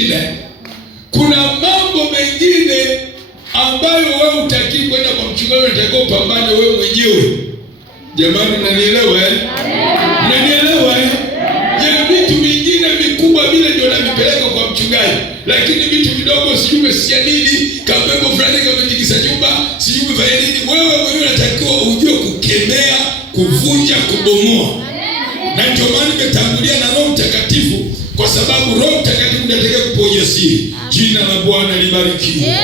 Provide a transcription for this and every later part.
shida. Kuna mambo mengine ambayo wewe hutaki kwenda kwa mchungaji, unatakiwa upambane wewe mwenyewe. Jamani, mnanielewa eh? Mnanielewa eh? Ya vitu vingine vikubwa vile ndio navipeleka kwa mchungaji, lakini vitu vidogo, sijui umesikia nini, kapepo fulani kametikisa nyumba, sijui umefanya nini, wewe mwenyewe unatakiwa ujue kukemea, kuvunja, kubomoa. Na ndio maana nimetangulia na Roho Mtakatifu, kwa sababu Roho Mtakatifu ndiye atakaye kuponya siri. Jina la Bwana libarikiwe.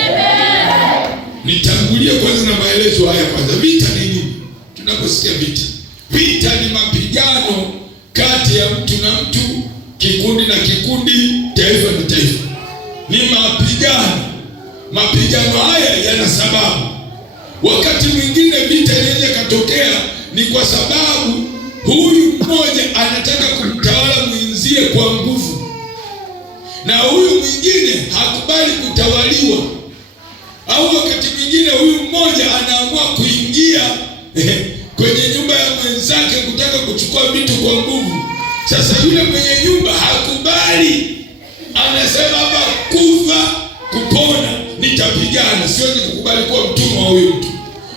Nitangulie kwanza na maelezo haya kwanza. Vita ni nini? Tunaposikia vita, vita ni mapigano kati ya mtu na mtu, kikundi na kikundi, taifa na taifa. Ni mapigano. Mapigano haya yana sababu. Wakati mwingine vita inaweza katokea ni kwa sababu huyu mmoja anataka kumtawala mwenzie kwa nguvu, na huyu mwingine hakubali kutawaliwa. Au wakati mwingine huyu mmoja anaamua kuingia kwenye nyumba ya mwenzake kutaka kuchukua vitu kwa nguvu. Sasa yule mwenye nyumba hakubali, anasema hapa kufa kupona, nitapigana, siwezi kukubali kuwa mtumwa wa huyu mtu.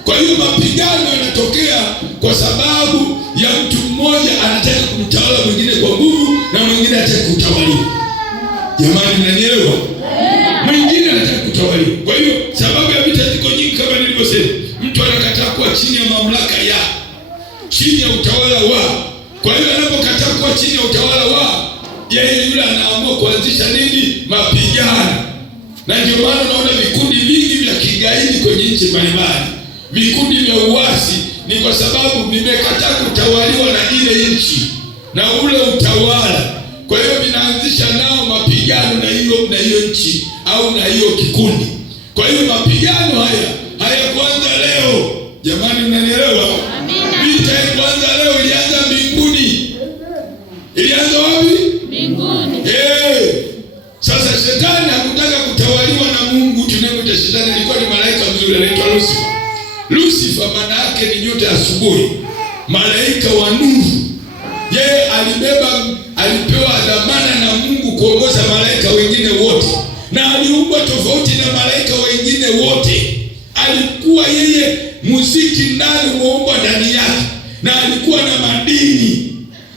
Kwa hiyo mapigano yanatokea kwa sababu ya mtu mmoja anataka kumtawala mwingine kwa nguvu, na mwingine anataka kutawaliwa. Jamani, mnanielewa? Mwingine anataka kutawaliwa. Kwa hiyo sababu ya vita ziko nyingi kama nilivyosema. Mtu anakataa kuwa chini ya mamlaka ya, chini ya utawala wa. Kwa hiyo anapokataa kuwa chini ya utawala wa, yeye yule anaamua kuanzisha nini? Mapigano. Na ndio maana unaona vikundi vingi vya kigaidi kwenye nchi mbalimbali, vikundi vya uasi, ni kwa sababu vimekataa kutawaliwa na ile nchi na ule utawala. Kwa hiyo vinaanzisha nao mapigano na hiyo nchi au na hiyo kikundi. Kwa hiyo mapigano haya kwanza leo. Jamani, mnanielewa? Vita kwanza leo ilianza mbinguni. Ilianza wapi? Mbinguni. Sasa shetani hakutaka kutawaliwa na Mungu. Tunamwita shetani, alikuwa ni malaika mzuri anaitwa Lucifer. Lucifer maana yake ni nyota ya asubuhi, malaika wa nuru. Yeye alipewa dhamana na Mungu kuongoza malaika wengine wote, na aliumbwa tofauti na malaika wengine wote. Alikuwa yeye muziki ndani muumbwa ndani yake, na alikuwa na madini.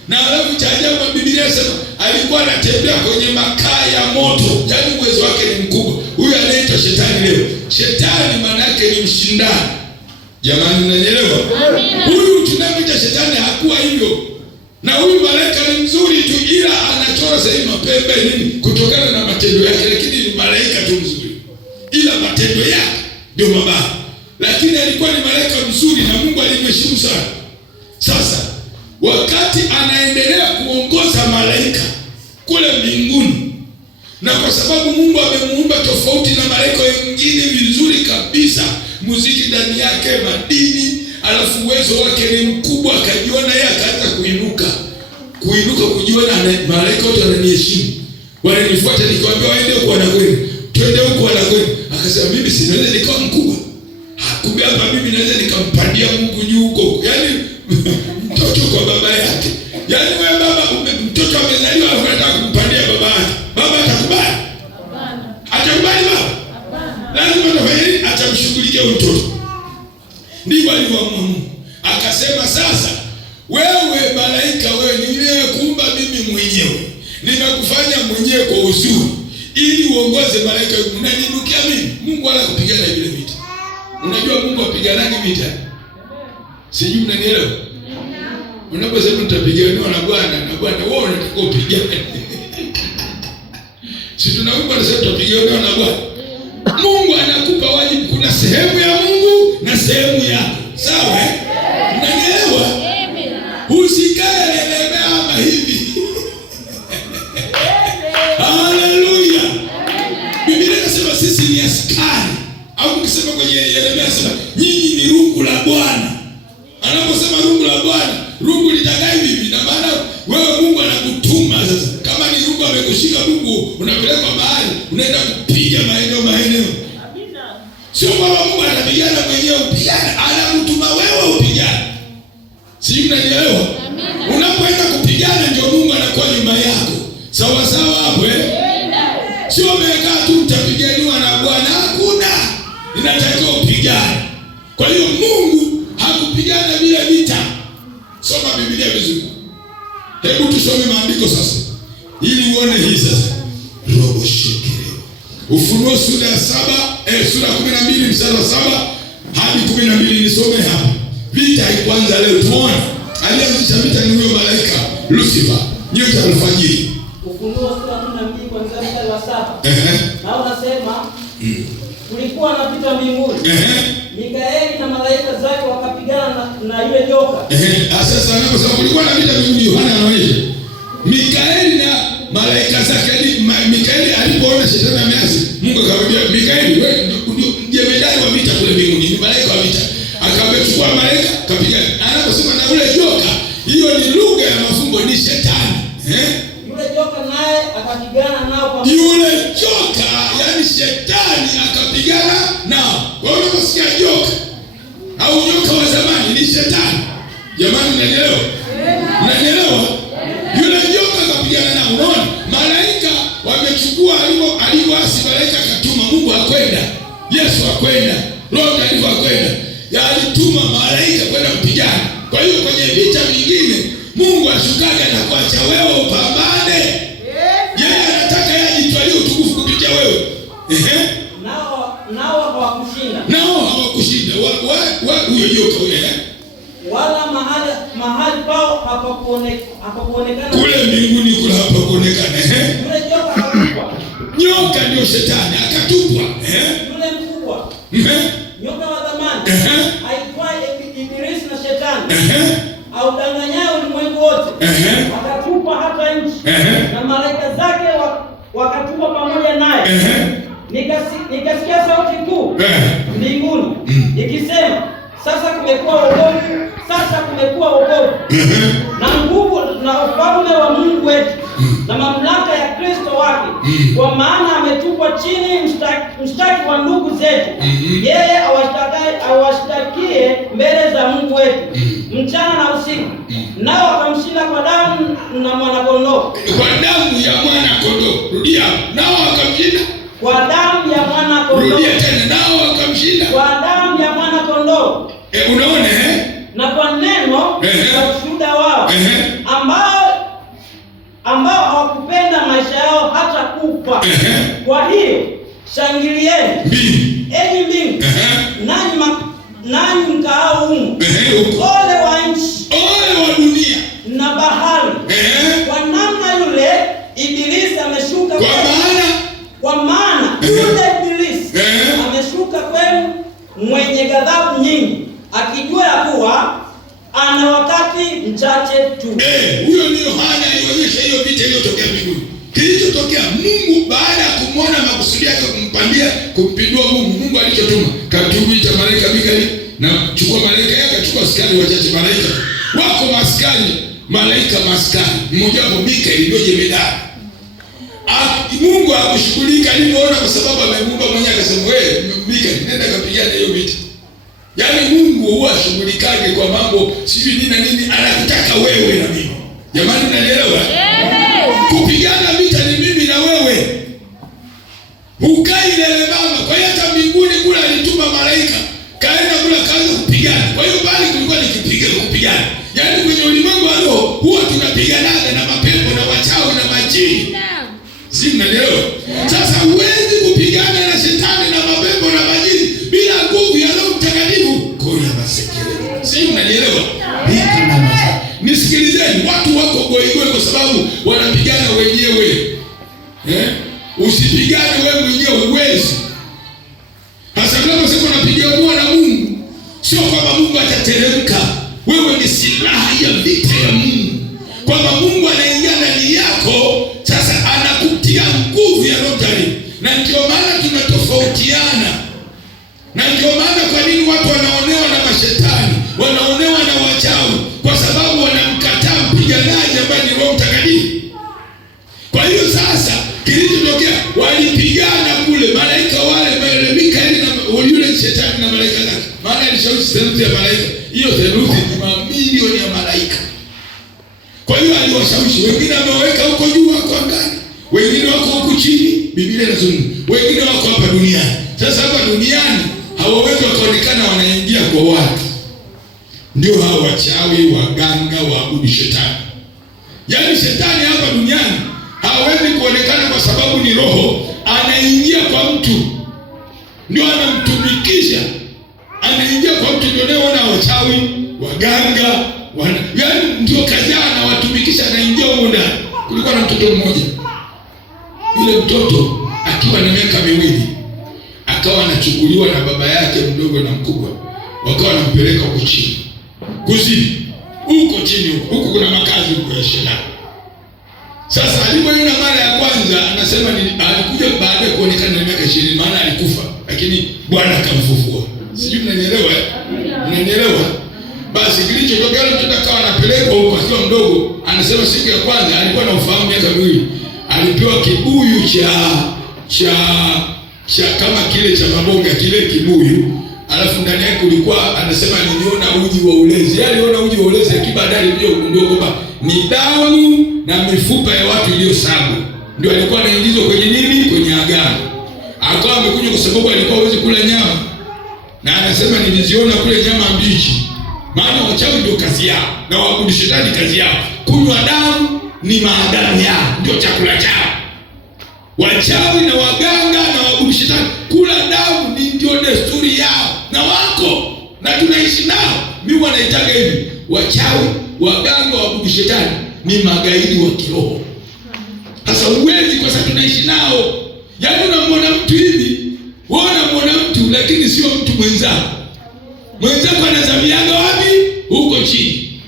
Na alafu cha ajabu Biblia inasema alikuwa anatembea kwenye makaa ya moto, yaani uwezo wake ni mkubwa. Huyu anaitwa shetani leo. Shetani maana yake ni mshindani. Jamani, mnanielewa? Huyu tunamwita shetani hakuwa hivyo. Na huyu malaika ni mzuri tu, ila anachora sasa mapembe nini kutokana na matendo yake, lakini ni malaika tu mzuri, ila matendo yake ndio mabaya. Lakini alikuwa ni malaika mzuri na Mungu alimheshimu sana. Sasa wakati anaendelea kuongoza malaika kule mbinguni, na kwa sababu Mungu amemuumba tofauti na malaika wengine vizuri kabisa, muziki ndani yake, madini, alafu uwezo wake ni mkubwa, akajiona yeye, akaanza kuinuka kujiona malaika wote wananiheshimu, wananifuata, nikiwaambia waende huko wanakwenda, twende huko wanakwenda. Akasema mimi sinaweza nikawa mkubwa, kumbe hapa mimi naweza nikampandia Mungu juu huko. Yaani mtoto kwa baba yake, yaani wewe baba, mtoto amezaliwa alafu anataka kumpandia baba yake, baba atakubali? Hapana. Atakubali baba? Hapana. Lazima atafanya nini? Atamshughulikia mtoto. Ndivyo alivyoamua Mungu. Akasema sasa, wewe malaika, wewe nimekuumba mimi mwenyewe, nimekufanya mwenyewe kwa uzuri, ili uongoze malaika. Unaninukia mimi? Mungu wala kupigana vile vita. Unajua Mungu apiganaje vita? Sijui mnanielewa? Unaposema mtapiganiwa na Bwana, wewe unataka upigane. Si tunaomba na sasa tutapiganiwa na Bwana. Mungu anakupa wajibu, kuna sehemu ya Mungu na sehemu yako. Sawa eh? Unanielewa? Usikae lelemea ama hivi. Haleluya. Biblia inasema sisi ni askari. Au ukisema kwenye Yeremia sema nyinyi ni rungu la Bwana. Anaposema rungu la Bwana, rungu litakai vipi? Na maana wewe Mungu anakutuma sasa. Kama ni rungu amekushika Mungu, unapelekwa mahali, unaenda kupiga maeneo. Sio kwamba Mungu anapigana mwenyewe upigane, anakutuma wewe upigane. Sijui mnanielewa? Unapoenda kupigana ndio Mungu anakuwa nyuma yako. Sawa sawa hapo eh? Sio umekaa tu utapiganiwa na Bwana, hakuna. Inatakiwa upigane. Kwa hiyo Mungu hakupigana bila vita. Soma Biblia vizuri. Hebu tusome maandiko sasa ili uone hii sasa. Robo shekere. Ufunuo sura ya 7, sura 12 mstari wa 7 hadi 12 nisome hapa. Vita haikuanza leo, tuone. Alianzisha vita ni huyo malaika Lucifer, nyota ya alfajiri. Ufunuo sura 12 kuanzia mstari wa 7. Na unasema kulikuwa na vita mbinguni. Mikaeli na malaika zake wakapigana na yule joka. Sasa anaposema kulikuwa na vita mbinguni, Yohana anaonyesha Mikaeli na malaika zake. Mikaeli alipoona shetani ameasi, Mungu akamwambia Mikaeli, wewe ndio jemedari wa vita kule mbinguni, ni malaika wa vita. Akachukua malaika kapigana. Anaposema na yule joka, hiyo ni lugha ya mafumbo, ni shetani. Yule joka naye akapigana nao pamoja. Yule joka, yani shetani akapigana nao. Kwa hiyo unasikia joka au nyoka wa zamani ni shetani. Jamani, mnaelewa? Mnaelewa? Yule joka akapigana nao. Unaona? Malaika wamechukua alipoasi malaika akatuma, Mungu akwenda. Yesu akwenda. Roho Mtakatifu akwenda. Alituma malaika kwenda kupigana. Kwa hiyo kwenye vita vingine Mungu ashukaga na kuacha wewe upambane. Yeye anataka yeye ajitwalie utukufu kupitia wewe. Nao hawakushinda. Huyo joka huyo. Wala mahali pao hapakuonekana. Kule mbinguni kule hapakuonekana. Yule joka akatupwa. Nyoka ndio shetani akatupwa. Yule mkubwa. Nyoka wa zamani. Aitwaye Ibilisi na Shetani. Audanganyaye ulimwengu wote. Akatupwa hata nchi. Na malaika zake wakatupwa pamoja naye. Nikasikia sauti kuu mbinguni ikisema, sasa kumekuwa wokovu na nguvu na ufalme wa Mungu wetu na mamlaka ya Kristo wake, kwa maana ametupwa chini mshtaki wa ndugu zetu. Yeye awashtakie mbele za Mungu wetu mchana na usiku, nao wakamshinda kwa damu na mwana-kondoo. Kwa damu ya mwana-kondoo. Rudia. Nao wakamshinda kwa damu ya mwana-kondoo. Rudia tena. Nao wakamshinda kwa damu ya mwana-kondoo. Unaona na kwa neno la ushuhuda wao, ambao hawakupenda maisha yao hata kufa. Kwa hiyo shangilieni enyi mbingu, nanyi mkaao humu. Ole wa nchi, ole wa dunia na bahari, kwa namna yule Ibilisi ameshuka. Kwa maana yule Ibilisi ameshuka kwenu mwenye ghadhabu nyingi, akijua ya kuwa ana wakati mchache tu. Huyo ni Yohana alionyesha hiyo vita iliyotokea mbinguni. Kilichotokea, Mungu baada ya kumwona makusudi yake kumpindua Mungu alichotuma, katuita malaika Mikaeli na chukua malaika yake, akachukua askari wachache malaika. Wako malaika maskani. Mmoja wapo Mikaeli ndio jemedari. Mungu hakushughulika alipoona, kwa sababu amemuumba mwenyewe, akasema wewe Mikaeli nenda kapigana hiyo vita. Yaani Mungu huwa shughulikage kwa mambo sijui nini na nini, anakutaka wewe na mimi. Jamani, mnaelewa? Kupigana vita ni mimi na wewe. Ukai lele mama. Kwa hiyo hata mbinguni kule alituma malaika, kaenda kule kaanza kupigana. Kwa hiyo bali kulikuwa ni kupigana. Yaani kwenye ulimwengu wa roho huwa tunapiganaga na mapepo na wachawi na majini. Si mnaelewa? Sasa huwezi kupigana na shetani na mapepo na majini bila nguvu ya Roho Mtakatifu. Kuna masekele. Si mnaelewa? Nisikilizeni, watu wako goigoi kwa sababu wanapigana wenyewe. Usipigane wewe mwenyewe, uwezi. Hasa unaposema unapiganiwa na Mungu, sio kwamba Mungu atateremka. Wewe ni silaha ya vita ya Mungu. Kwamba Mungu anaingia ndani yako, sasa anakutia nguvu ya Roho Mtakatifu. Na ndio maana tunatofautiana. Na ndio maana kwa nini watu wanaonewa na mashetani, wanaonewa na wachawi, kwa sababu wanamkataa mpiganaji ambaye ni Roho Mtakatifu. Kwa hiyo sasa kilichotokea, walipigana kule malaika wale Mikaeli na yule shetani na malaika zake. Maana alishawishi theluthi ya malaika. Hiyo theluthi ni mamilioni ya malaika. Kwa hiyo aliwashawishi, wengine ameweka huko juu wako angani, wengine wako huko chini. Biblia inazungumza. Wengine wako hapa duniani. Sasa hapa duniani hawawezi wakaonekana wanaingia kwa watu. Ndio hao wachawi, waganga, waabudu shetani. Yaani shetani hapa duniani hawezi kuonekana kwa sababu ni roho, anaingia kwa mtu. Ndio anamtumikisha. Anaingia kwa mtu, ndio unaona wachawi, waganga, yaani ndio kazi yao, anawatumikisha, anaingia huko ndani. Kulikuwa na mtoto mmoja. Yule mtoto akiwa na miaka 2 akawa anachukuliwa na baba yake mdogo na mkubwa, wakawa wanampeleka huko chini. Kuzimu. Huko chini huko kuna makazi huko ya shetani. Sasa alipoenda mara ya kwanza anasema alikuja baada ya kuonekana na miaka 20, maana alikufa, lakini Bwana akamfufua. Sijui mnanielewa? Mnanielewa? Basi kilichotokea mtoto akawa anapelekwa huko akiwa mdogo. Anasema siku ya kwanza alikuwa na ufahamu miaka 2. Alipewa kibuyu cha kama kile cha mabonga, kile kibuyu. Alafu ndani yake kulikuwa, anasema niliona uji wa ulezi. Yeye aliona uji wa ulezi, lakini baadaye alikuja kugundua kwamba ni damu na mifupa ya watu iliyosagwa. Ndio alikuwa anaingizwa kwenye nini? Kwenye agano. Akawa amekunywa kwa sababu alikuwa hawezi kula nyama. Na anasema niliziona kule nyama mbichi. Maana wachawi ndio kazi yao, na waabudu shetani kazi yao. Kunywa damu ni maagano yao, ndio chakula chao. Wachawi na waganga na waabudu shetani kula damu ndio desturi yao, na wako na tunaishi nao. Mimi wanaitaga hivi, wachawi, waganga, waabudu shetani ni magaidi wa kiroho. Sasa uwezi, kwa sababu tunaishi nao. Yaani unamwona mtu hivi, wewe unamwona mtu lakini sio mtu mwenzako. Mwenzako anazamiaga wapi? Huko chini.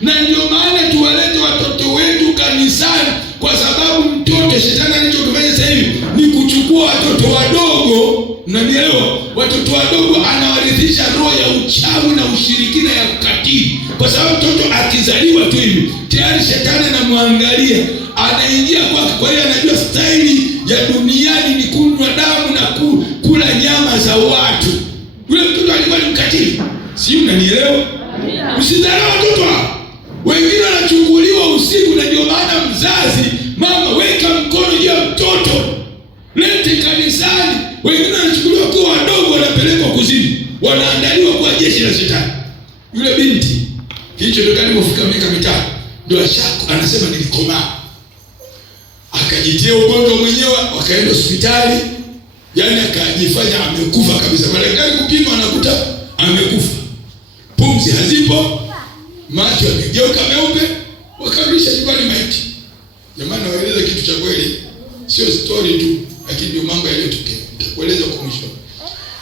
Na ndio maana tuwalete watoto wetu kanisani, kwa sababu mtoto, shetani anachokifanya sasa hivi ni kuchukua watoto wadogo. Mnanielewa? Watoto wadogo anawarithisha roho ya uchawi na ushirikina ya ukatili. Kwa sababu mtoto akizaliwa tu hivi tayari shetani anamwangalia, anaingia kwake. Kwa hiyo anajua staili ya duniani ni kunywa damu na kula nyama za watu. Yule mtoto alikuwa ni mkatili. Si mnanielewa? Usidharau watoto hao. Wengine wanachukuliwa usiku, na ndio maana mzazi, mama, weka mkono juu ya mtoto, lete kanisani. Wengine wanachukuliwa kwa wadogo, wanapelekwa kuzimu, wanaandaliwa kwa jeshi la shetani. Yule binti kilichotokea alipofika miaka 5 ndio anasema nilikomaa. Akajitia ugonjwa mwenyewe, wakaenda hospitali, yaani akajifanya amekufa kabisa. Madaktari kupima anakuta amekufa. Pumzi hazipo, macho yamegeuka meupe, wakarudisha nyumbani maiti. Jamani, nawaeleza kitu cha kweli, sio story tu, lakini ndio mambo yaliyotokea. Nitakueleza kwa mwisho.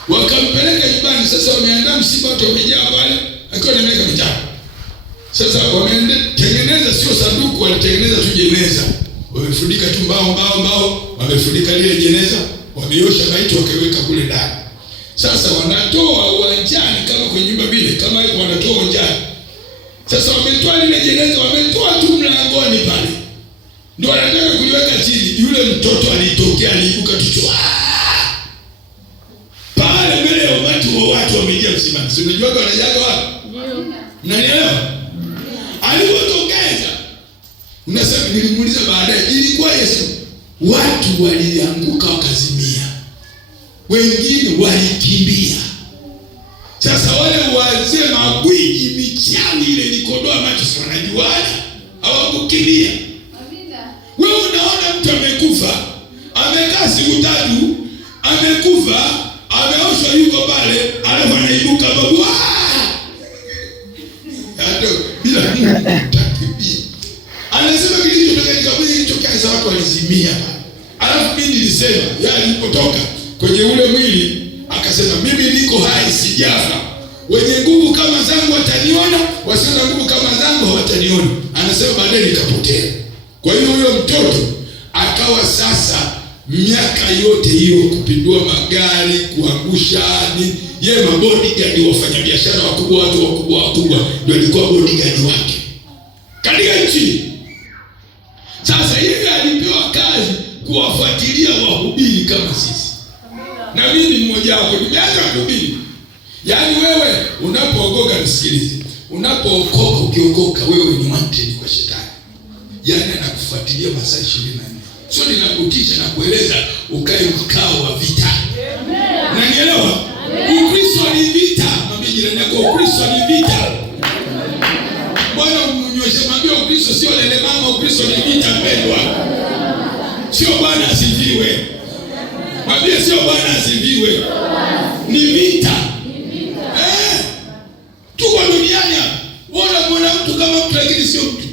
Wakampeleka nyumbani. Sasa wameandaa msiba, watu wamejaa pale, akiwa na miaka 5. Sasa wametengeneza sio sanduku, walitengeneza tu jeneza. Wamefunika tu mbao, wamefunika lile jeneza, wameosha maiti, wakaweka kule ndani. Sasa wanatoa uwanjani, kama kwenye nyumba vile, kama wanatoa uwanjani. Sasa wametoa lile jeneza, wametoa tu mlangoni pale. Ndio wanataka kuliweka chini. Yule mtoto alitokea, aliibuka tu pale mbele ya umati wa watu wamejaa msibani. Si unajua wanajaga wapi? Mnanielewa? Alipotokeza, unasema, nilimuuliza baadaye ilikuwa Yesu. Watu walianguka wakazimia, wengine walikimbia. Sasa wale wazee magwiji, michawi ile ilikodoa macho, si wanajuana, hawakukimbia. Wewe unaona mtu amekufa, amekaa siku 3, amekufa, ameoshwa, yuko pale, alafu anaibuka babu. Hata bila takimbia. Anasema kilichotokea ni kabisa kilichotokea, sasa watu walizimia. Alafu mimi nilisema, yeye alipotoka kwenye ule mwili akasema, mimi niko hai, sijafa. Wenye nguvu kama zangu wataniona, wasio na nguvu kama zangu hawataniona. Anasema baadaye nikapotea. Kwa hiyo huyo mtoto akawa sasa miaka yote hiyo kupindua magari, kuangusha ni yeye mabodyguard, wafanyabiashara wakubwa, watu wakubwa ndio alikuwa bodyguard wake katika nchi. Sasa yeye alipewa kazi kuwafuatilia wahubiri kama sisi. Na mimi ni mmoja wao, nimeanza kuhubiri. Yaani wewe unapookoka, msikilize, unapookoka, ukiokoka wewe ni wanted kwa shetani. Yaani anakufuatilia masaa 24. sio ninakutisha na kueleza ukae mkao wa vita. Unanielewa? Ukristo ni vita. Mwambie jirani yako Ukristo ni vita. Bwana umnyoshe, mwambie Ukristo sio lele mama, Ukristo ni vita mpendwa. Sio Bwana asifiwe. Mwambie sio Bwana asifiwe. Ni vita. Tuko duniani hapa. Mbona mtu kama mtu lakini sio mtu.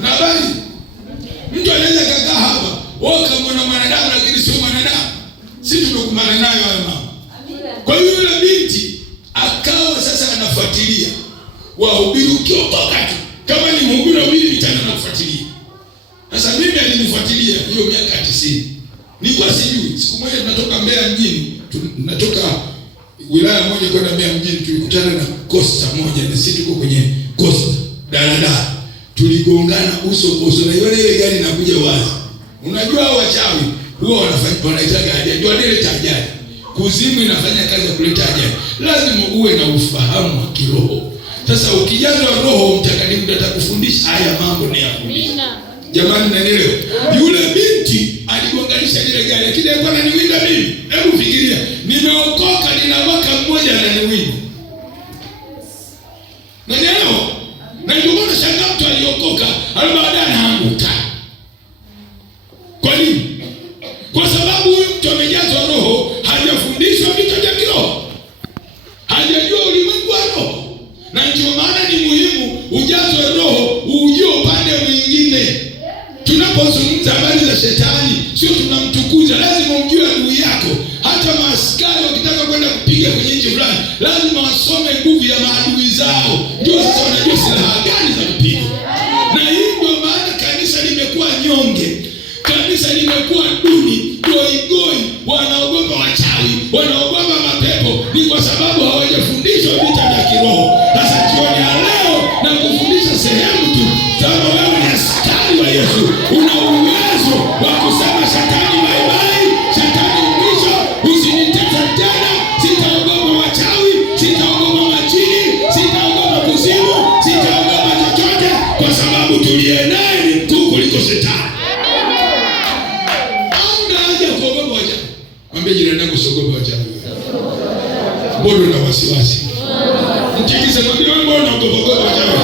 Na habari? Mtu anaweza kukaa hapa, wewe kama mwanadamu lakini sio mwanadamu. Sisi tunakumbana nayo haya mama. Kwa hiyo yule binti akawa sasa anafuatilia wahubiri ukiokoka tu. Kama ni mhubiri wahubiri vitana anafuatilia. Sasa mimi alinifuatilia hiyo miaka 90. Nilikuwa sijui. Siku moja tunatoka Mbeya mjini, tunatoka wilaya moja kwenda Mbeya mjini, tulikutana na Costa moja na sisi tuko kwenye Costa daladala. Tuligongana uso kwa uso na ile gari inakuja wazi. Unajua hao wachawi huwa wanaitaga ajali. Ndio ile ajali. Kuzimu inafanya kazi ya kuleta ajali. Lazima uwe na ufahamu wa kiroho. Sasa ukijazwa Roho Mtakatifu atakufundisha haya mambo ni ya kufundisha. Jamani mnanielewa? Yule binti aligonganisha ile gari lakini alikuwa ananiwinda mimi. Hebu fikiria, nimeokoka nina mwaka mmoja ananiwinda. Unanielewa? Na ndio maana shangaa mtu aliokoka baadaye anaanguka. Kwa nini? Kwa sababu huyu mtu amejazwa Roho, hajafundishwa vitu vya kiroho. Hajajua ulimwengu wa roho. Na ndio maana ni muhimu ujazwe Roho, ujue upande mwingine. Tunapozungumza habari za shetani, sio tunamtukuza, lazima ujue adui yako. Hata maaskari wakitaka kwenda kupiga kwenye nchi fulani, lazima wasome nguvu ya maadui zao. Ndio sasa wanajua silaha gani za kupiga. Na hii ndio maana kanisa limekuwa nyonge. Kanisa limekuwa duni, goigoi, wanaogopa wachawi, wanaogopa mapepo. Ni kwa sababu hawajafundishwa vita vya kiroho. Sasa jioni ya leo na kufundisha sehemu tu. Sababu wewe ni askari wa Yesu, una uwezo wa kusema shetani bye bye, shetani mwisho, usinitete tena, sitaogopa wachawi, sitaogopa majini, sitaogopa kuzimu, sitaogopa chochote kwa sababu tuliye naye ni mkuu kuliko shetani. Mwambie jirani yako usiogope wachawi. Mbona una wasiwasi? Mtikise mwambie wewe mbona unaogopa wachawi?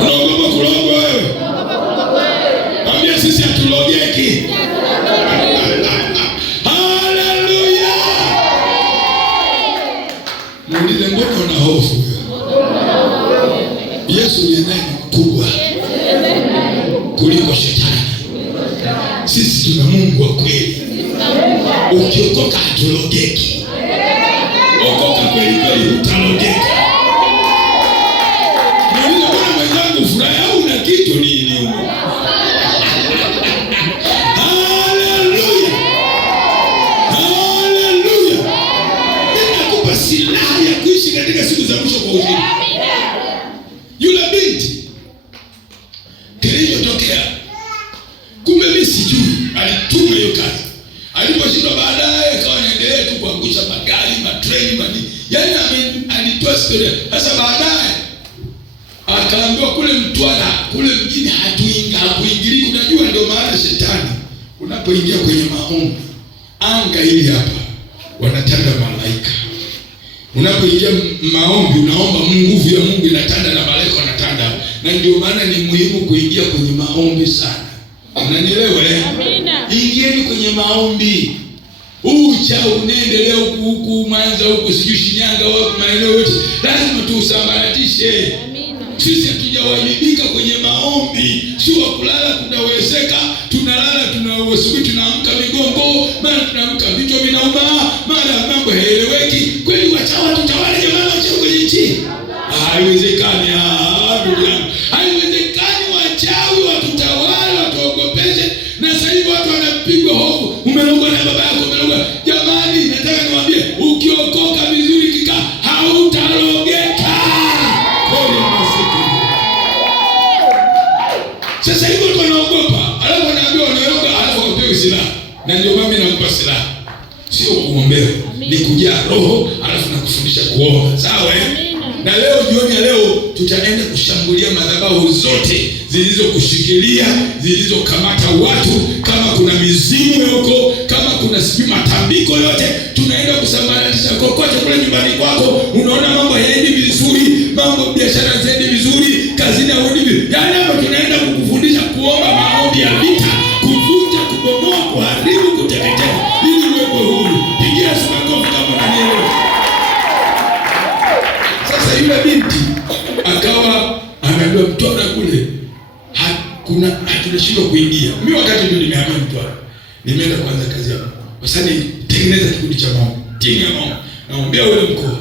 Unaogopa kulogwa wewe? Mwambie sisi hatulogeki. Haleluya! Muulize mbona una hofu wewe? Yesu ni naye mkubwa kuliko shetani. Sisi tuna Mungu wa kweli. Ukiokoka hatulogeki. Okoka kweli kweli utalogeka. Mwingine bwana mwenzangu furaha au una kitu nini huko? Haleluya. Haleluya. Ninakupa silaha ya kuishi katika siku za mwisho kwa ushindi. Yule binti kilichotokea, kumbe mimi sijui alituma hiyo kazi. Aliposhindwa baadaye akawa anaendelea tu kuangusha magari, matreni, yaani alitoa storia. Sasa baadaye akaambiwa kule Mtwara, kule mjini hakuingiliki. Unajua ndio maana shetani unapoingia kwenye maombi, anga hili hapa wanatanda malaika. Unapoingia maombi unaomba nguvu ya Mungu inatanda na malaika wanatanda. Na ndio maana ni muhimu kuingia kwenye maombi sana. Unanielewa eh? Amina. Ingieni kwenye maombi. Ucha unaendelea huku Mwanza huku sijui Shinyanga wapi maeneo yote. Lazima tusambaratishe. Amina. Sisi hatujawajibika kwenye maombi. Sio kulala tunawezeka, tunalala tunawasubuhi tunaamka migongo, mara tunaamka vichwa vinauma, mara mambo haeleweki. Kweli wachawa tutawale jamaa wachawa kwenye nchi? Haiwezekani. Haiwezekani wachawi watutawale, watuogopeshe. Na sasa hivi watu wanapigwa hofu. Umelogwa na baba yako, umelogwa. Jamani, nataka niwaambie, ukiokoka vizuri kika hautalogeka. Kweli masiku. Sasa hivi watu wanaogopa. Alafu wanaambiwa wanaogopa, alafu wapewe silaha. Na ndio mimi nakupa silaha. Sio kuombea, ni kujaa Roho, alafu nakufundisha kuomba. Sawa eh? Na leo jioni ya leo tutaenda kushambulia madhabahu zote zilizokushikilia, zilizokamata watu, kama kuna mizimu huko, kama kuna sijui matambiko yote, tunaenda kusambaratisha kokote kule nyumbani kwako. Unaona mambo hayaendi vizuri, mambo biashara hayaendi vizuri, kazini haendi vizuri. Yaani hapo tunaenda kukufundisha kuomba maombi ya vita, kuvunja, kubomoa, kuharibu, kuteketeza ili uwe huru. Pigia Yesu makofi kama unanielewa. Sasa yule binti akawa anaambiwa Mtwara kule tunashindwa kuingia. Mimi wakati ndio nimehamia Mtwara, nimeenda kuanza kazi yangu. Sasa nitengeneza kikundi cha mama, timu ya mama, naombea ule mkoa.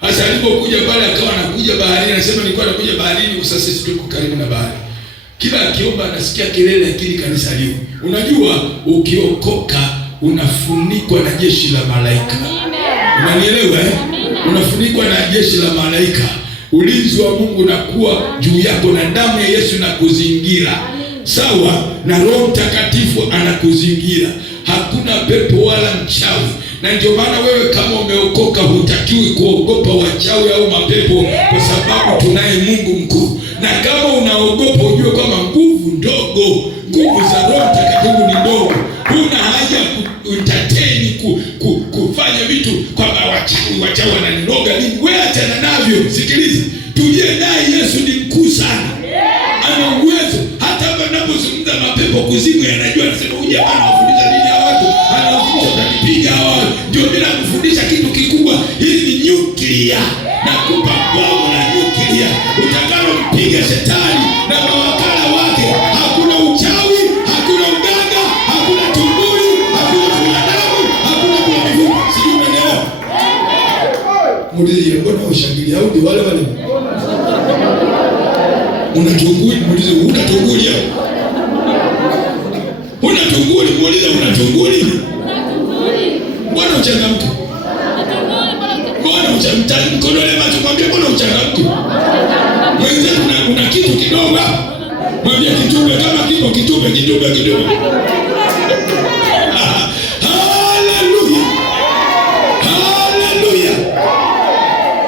Sasa alipokuja pale akawa anakuja baharini, anasema nilikuwa nakuja baharini kwa sasa sisi tuko karibu na bahari. Kila akiomba anasikia kelele lakini kanisa lipo. Unajua ukiokoka unafunikwa na jeshi la malaika. Unanielewa eh? Unafunikwa na jeshi la malaika. Ulinzi wa Mungu unakuwa juu yako na damu ya Yesu inakuzingira. Sawa, na Roho Mtakatifu anakuzingira. Hakuna pepo wala mchawi. Na ndio maana wewe kama umeokoka hutakiwi kuogopa wachawi au mapepo, kwa sababu tunaye Mungu mkuu. Na kama unaogopa ujue kwamba nguvu ndogo, nguvu za Roho Mtakatifu ni ndogo. Huna haja entertain kufanya vitu kwamba wachawi wananiroga nini. Wewe achana navyo. Sikiliza, tujie naye Yesu ni mkuu sana. Ana uwezo. Hata hapa ninapozungumza mapepo kuzimu yanajua, anasema huyu jamaa anafundisha nini ya watu? Anafundisha kunipiga hawa. Ndio mimi nakufundisha kitu kikubwa. Hili ni nyuklia. Nakupa bomu la nyuklia. Utakalo mpiga shetani na mawakala wake. Hakuna uchawi, hakuna uganga, hakuna tumbuli, hakuna kuladamu, hakuna kula mifupa. Sijui unaelewa? Muulize mbona ushangilia au ni wale wale? Unatunguli, muulize unatunguli hapo. Unatunguli, muulize unatunguli. Mbona uchangamke? Mbona uchangamke? Mkonole macho mwambie mbona uchangamke? Mwenzetu una kitu kidogo. Mwambie kitupe kama kipo kitupe. Haleluya. Haleluya.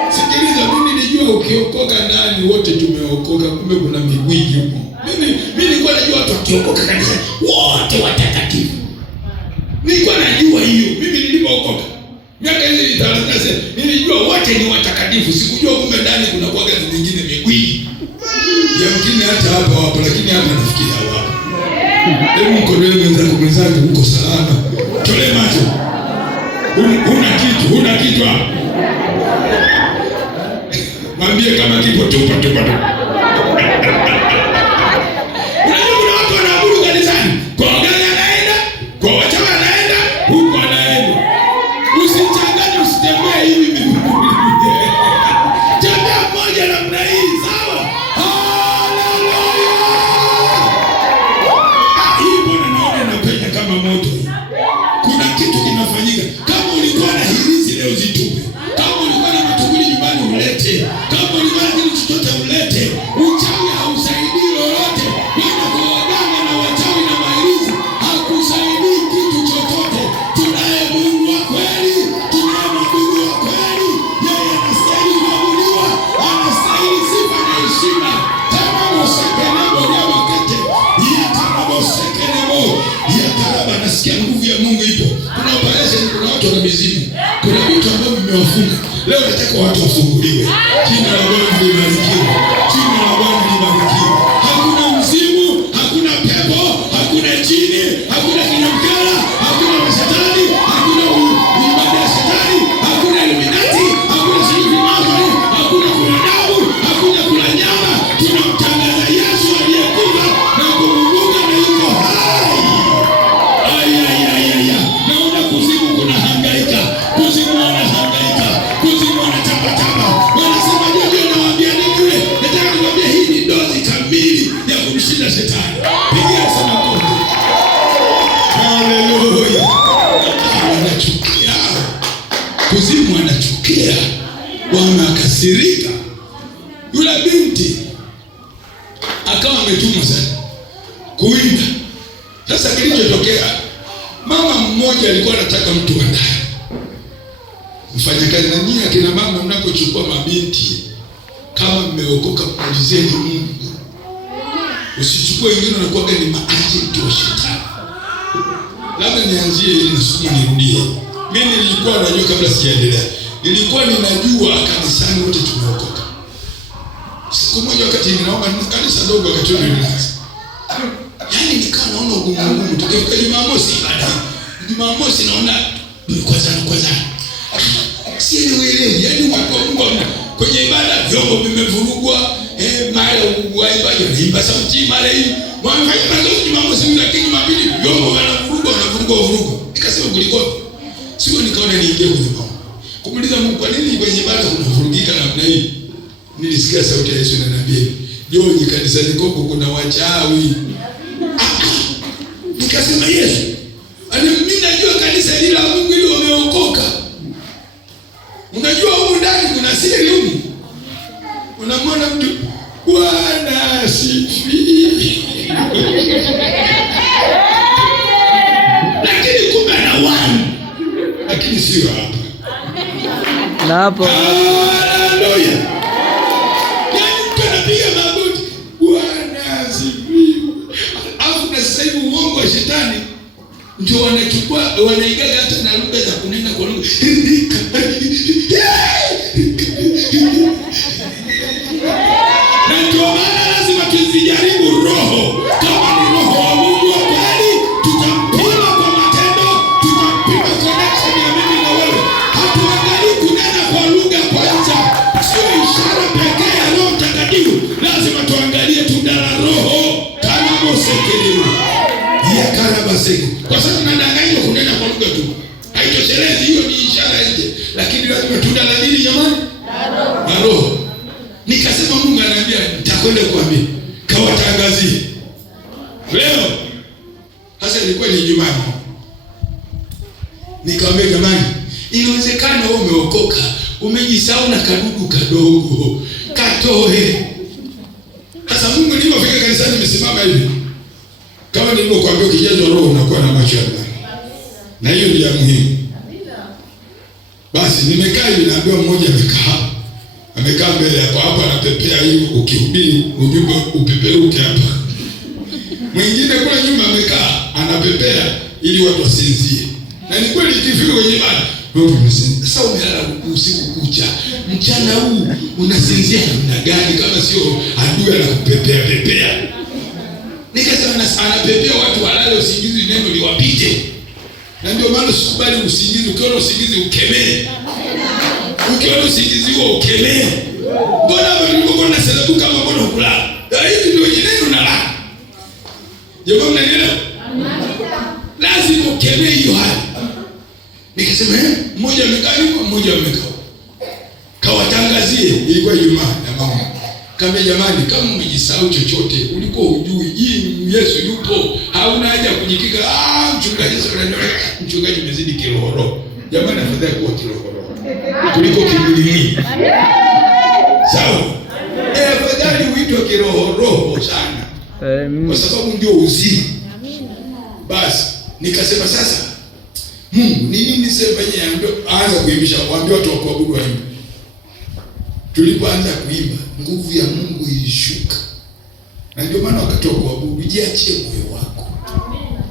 Sikiliza, mimi nilijua ukiokoka ndani wote tumeokoka, kumbe kuna migwiji huko. Mimi nilikuwa najua watu wakiokoka kanisa wote watakatifu. Nilikuwa najua hiyo. Mimi nilipookoka miaka hizi 30 nilijua wote ni watakatifu. Sikujua kumbe ndani kuna kuaga nyingine migwiji. Yamkini hata hapa wapo, lakini hapa nafikiri hawapo. Hebu mkononi mwenzangu uko salama. Tole macho. Huna kitu hapa. Mwambie kama kipo tupa. Unajua kuna watu wanaabudu kanisani. Kwa waganga anaenda, kwa wachawi anaenda, huko anaenda. Usichanganye, usitembee hivi miguu. Tembea moja namna hii, sawa? Haleluya. Hii bwana naona inapenya kama moto. Kuna kitu kinafanyika. Kama ulikuwa na hirizi leo zitupe. Kama ulikuwa na matunguli nyumbani ulete. Kama ulikuwa na kitu chochote ulete. Uchawi hausaidii lolote. Wenda kwa waganga na wachawi na mahirizi hakusaidii kitu chochote. Tunaye Mungu wa kweli. Tunaye Mungu wa kweli. Yeye anastahili kuabudiwa. Anastahili sifa na heshima. Nasikia nguvu ya Mungu ipo. Kuna operation, kuna watu wana mizimu. Kuna vitu ambavyo vimewafunga. Leo nataka watu wafunguliwe. Jina la Bwana libarikiwe. Jina la Bwana libarikiwe. Hakuna mzimu, hakuna pepo, hakuna jini, hakuna kinyamkela, hakuna mashetani, hakuna ibada ya shetani, hakuna Illuminati, hakuna sijui mambo, hakuna kula damu, hakuna kula nyama. Tunamtangaza Yesu aliyekufa na kufufuka na yuko hai. Naona kuzimu kuna hangaika. Kuzimu wanahangaika. Kuzimu wanachapa. Wanasema ndio nawaambia nini yule? Nataka niwaambie hii ni dozi kamili ya kumshinda shetani. Pigia sana kofi. Haleluya. Wanachukia. Kuzimu wanachukia. Wanakasirika. Yule binti akawa ametumwa sana kuimba. Sasa kilichotokea, mama mmoja alikuwa anataka mtu wa ndani. Mfanyakazi, na nyinyi akina mama mnapochukua mabinti kama mmeokoka, kuulizeni Mungu. Usichukue wengine wanakuwa ni maagenti wa shetani. Labda nianzie ili nisije nirudie. Mimi nilikuwa najua kabla sijaendelea. Nilikuwa ninajua kanisani wote tumeokoka. Siku moja wakati ninaomba kanisa dogo wakati nilianza. Yaani nikawa naona ugumu tukifika Jumamosi ibada. Jumamosi naona kwanza. Sielewi, yaani watu wa Mungu kwenye ibada vyombo vimevurugwa, mara waimbaji wanaimba sauti mara hii. Wanafanya mazoezi Jumamosi lakini Jumapili vyombo wanavurugwa. Nikasema kulikuwa. Sio nikaona niingie kwenye mambo. Kumuuliza Mungu kwa nini kwenye ibada kunavurugika namna hii? Nilisikia sauti ya Yesu inaniambia, "Joji kanisani kwako kuna wachawi." Nikasema Yesu, mimi najua kanisa hili la Mungu hilo wameokoka. Unajua huko ndani kuna siri huko. Unamwona mtu Bwana asifiwe. Lakini kumbe na wani. Lakini sio hapa. Na hapo. Haleluya. Yaani mtu anapiga magoti Bwana asifiwe. Alafu na sasa hivi uongo wa shetani ndio wanachukua wanaigaga hata na lugha za kunena kwa lugha. Na ndio maana lazima tuzijaribu roho. Kama ni roho wa Mungu wa kweli, tutampima kwa matendo, tutampima connection ya mimi na wewe. Hatuangalii kunena kwa lugha kwanza. Sio ishara pekee ya Roho Mtakatifu. Lazima tuangalie tunda la roho kama mosekelimu. Kwa sababu tunadanganywa kunena kwa lugha tu. Haitoshelezi, hiyo ni ishara nje. Lakini lazima tunda la nini jamani? La roho. Nikasema Mungu ananiambia nitakwenda kuambia kawatangazie. Leo hasa ilikuwa ni Ijumaa. Nikamwambia jamani, inawezekana wewe umeokoka, umejisahau na kadudu kadogo. Katoe. Sasa Mungu nilipofika kanisani nimesimama hivi. Kama nilivyokuambia ukijazwa roho unakuwa na macho ya ndani. Na hiyo ndio muhimu. Basi nimekaa hivi naambiwa mmoja amekaa mbele hapa anapepea hivi ukihubiri ujumbe upeperuke hapa. Mwingine kule nyuma amekaa anapepea ili watu wasinzie. Na ni kweli ikifika kwenye ibada, wewe unasinzia. Sasa umelala usiku kucha. Mchana huu unasinzia namna gani kama sio adui anakupepea? Nikasema anapepea watu walale usingizi neno liwapite. Na ndio maana usikubali usingizi. Ukiona usingizi ukemee. Ukiona usingizi huo ukemee. Mbona hapo nilipokuwa naselebu kama mbona ukulala? Hivi ndio neno na la. Jambo mnaelewa? Lazima ukemee hiyo hali. Nikasema mmoja amekaa nyuma, mmoja amekaa. Kawatangazie, ilikuwa Ijumaa na mama. Kama jamani, kama umejisahau chochote, ulikuwa hujui Yesu yupo, hauna haja kujikika. Mchungaji sasa mchungaji umezidi kiroho. Jamani, afadhali kuwa kiroho kuliko kimwili. Sawa? Afadhali uitwe kiroho sana. Kwa sababu ndio uzima. Basi nikasema sasa Mungu ni nini nisefanye? Anza kuimbisha, waambie watu wa kuabudu waimbe. Tulipoanza kuimba, nguvu ya Mungu ilishuka. Na ndio maana wakati wa kuabudu jiachie moyo wako.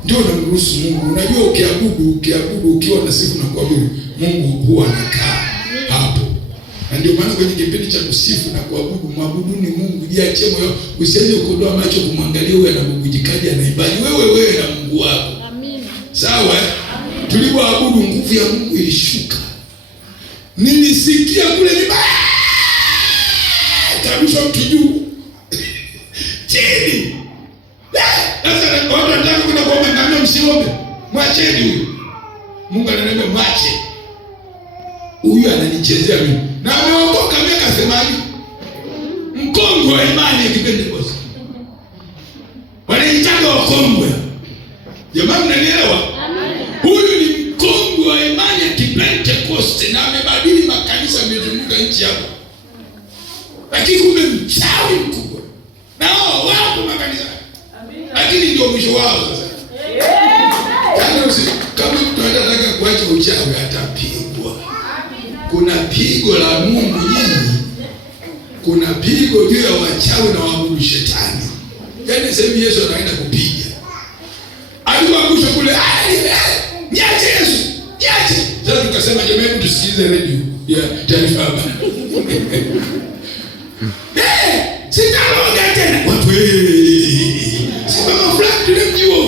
Ndio unamruhusu Mungu. Unajua ukiabudu ukiwa na sifa na kuabudu, Mungu huwa anakaa hapo. Na ndio maana kwenye kipindi cha kusifu na kuabudu, mwabuduni Mungu, jiachie moyo. Usianze kudoa macho kumwangalia wewe anabubujikaje anaibali. Wewe na Mungu wako. Amina. Sawa? Tulipoabudu nguvu ya Mungu ilishuka. Nilisikia kule kabisa mtu juu. Chini. Sasa watu wanataka kwenda kuomba, ngambia msiombe. Mwacheni huyu. Mungu ananiambia mwache. Huyu ananichezea mimi. Na ameokoka miaka 80. Mkongwe wa imani ya Kipentekoste. Wanaitaka wakongwe. Jamani mnanielewa? Huyu ni mkongwe wa imani ya Kipentekoste na amebadili makanisa yamezunguka nchi hapa. Lakini kumbe mchawi mkubwa. Na wao wapo makanisa. Lakini ndio mwisho wao sasa. Kama mtu anataka kuacha uchawi atapigwa. Kuna pigo la Mungu nyinyi. Kuna pigo juu ya wachawi na waabudu shetani. Yaani sasa hivi Yesu anaenda kupiga. Alipoangusha kule, niache Yesu, niache. Sasa tukasema jamani, hebu tusikilize radio ya taarifa hapa. Sitaroga tena. Watu simama fulani tulimjua.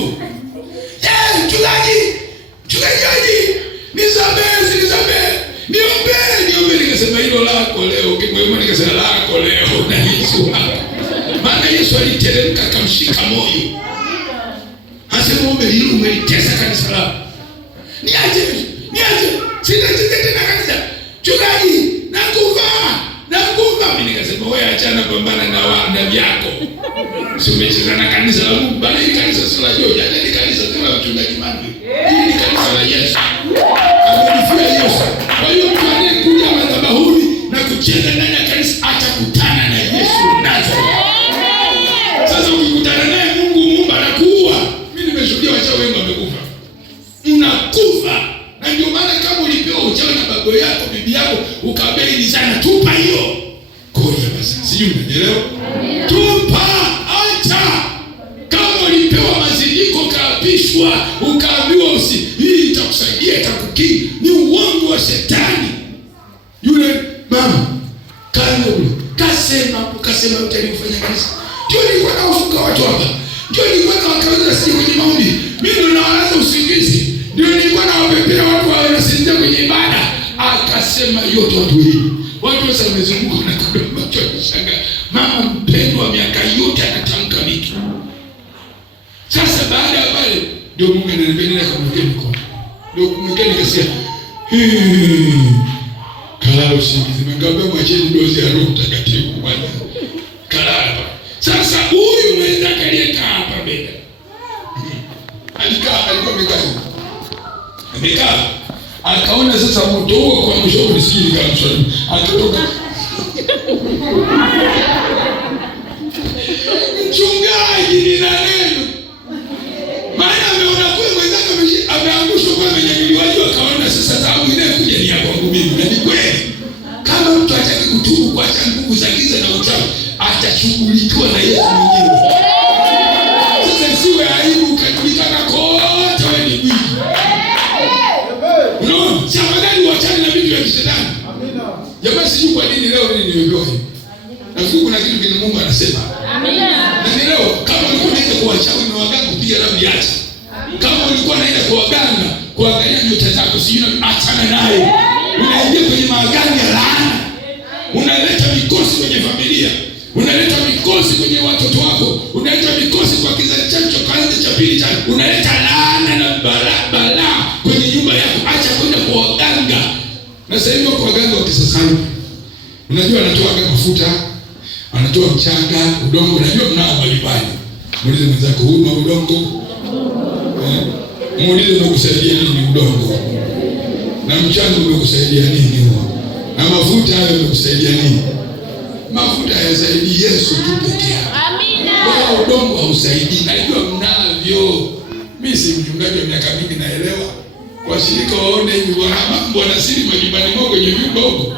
Mchungaji, nisamehe. Niombe nikasema hilo lako leo. Ukimwema nikasema lako leo na Yesu hapa. Maana Yesu aliteremka akamshika moyo. Asema umelitesa kanisa lako. Niache. Sitacheza tena kanisa. Mchungaji, nakufa. Mimi nikasema wewe achana, pambana na wana vyako. Si umecheza na kanisa la Mungu. Bali hili kanisa si la George, hili kanisa si la mchungaji Mandu. Hili ni kanisa la Yesu. Amelifia Yesu. Kwa hiyo mtu anayekuja madhabahuni na kucheza ndani ya kanisa atakutana na Yesu nazo. Sasa ukikutana naye Mungu muumba anakuua. Mimi nimeshuhudia wachawi wengi wamekufa. Unakufa. Na ndio maana kama ulipewa uchawi na babu yako, bibi yako, ukabeli sana, tupa hiyo. Koja basi. Sijui unaelewa? Tupa, acha. Kama ulipewa mazindiko kaapishwa, ukaambiwa hii itakusaidia, itakukinga, ni uongo wa shetani. Yule mama kasema utalifanya kanisa. Ndio nilikuwa nawafunga watu hapa. Ndio nilikuwa nawakaweza sije kwenye maombi. Mimi ndo nawalaza usingizi. Ndio nilikuwa nawapepea watu wao wanasinzia kwenye ibada. Akasema yote watu wengi. Watu wote wamezunguka na kudoma macho yakishangaa. Mama mpendwa miaka yote anatamka vitu. Sasa baada ya pale ndio Mungu ananipendea kumwekea mikono. Ndio kumwekea nikasema kalala usingizi. Ngambia mwacheni dozi ya Roho Mtakatifu kwanza. Kalala. Sasa huyu mwenzake aliyekaa hapa mbele. Amekaa. Akaona sasa moto huo kwa mwisho ulisikii kama swali. Akatoka. Mchungaji ni neno. Maana ameona kwa mwenzake ameangushwa kwa mnyanyuliwaji, akaona sasa taabu inayokuja ni ya kwangu mimi. Na ni kweli. Kama mtu hataki kutubu kuacha nguvu za giza na uchawi, atashughulikiwa na Yesu mwenyewe. Sasa siwe aibu ukajulikana kote wewe ni mwizi. Unaona? Safadhali uachane na vitu vya kishetani. Amina. Jamani, sijui kwa nini leo nimeelewa hivi. Nafikiri kuna kitu kile Mungu anasema. Amina. Na leo kama ulikuwa unaenda kwa wachawi na waganga kupiga ramli acha. Kama ulikuwa unaenda kwa waganga kuangalia nyota zako sijui achana naye. Unaingia kwenye maagano ya laana. Unaleta mikosi kwenye familia. Unaleta mikosi kwenye watoto wako. Unaleta mikosi kwa kizazi chako kwanza cha pili cha. Unaleta laana na balaa kwenye nyumba yako. Acha kwenda kwa waganga. Na sasa hivi kwa waganga wa kisasa. Unajua anatoa mafuta, anatoa mchanga, udongo, unajua mnao mbalimbali. Muulize mwenzako, huu na udongo? Muulize unakusaidia nini udongo? Na mchanga unakusaidia nini huo? Na mafuta hayo unakusaidia nini? Mafuta hayasaidii, Yesu tu pekee yake. Amina. Wala udongo hausaidii. Najua mnavyo. Mimi si mchungaji wa miaka mingi, naelewa. Washirika waone hivi wana siri majumbani mwao kwenye vyumba huko.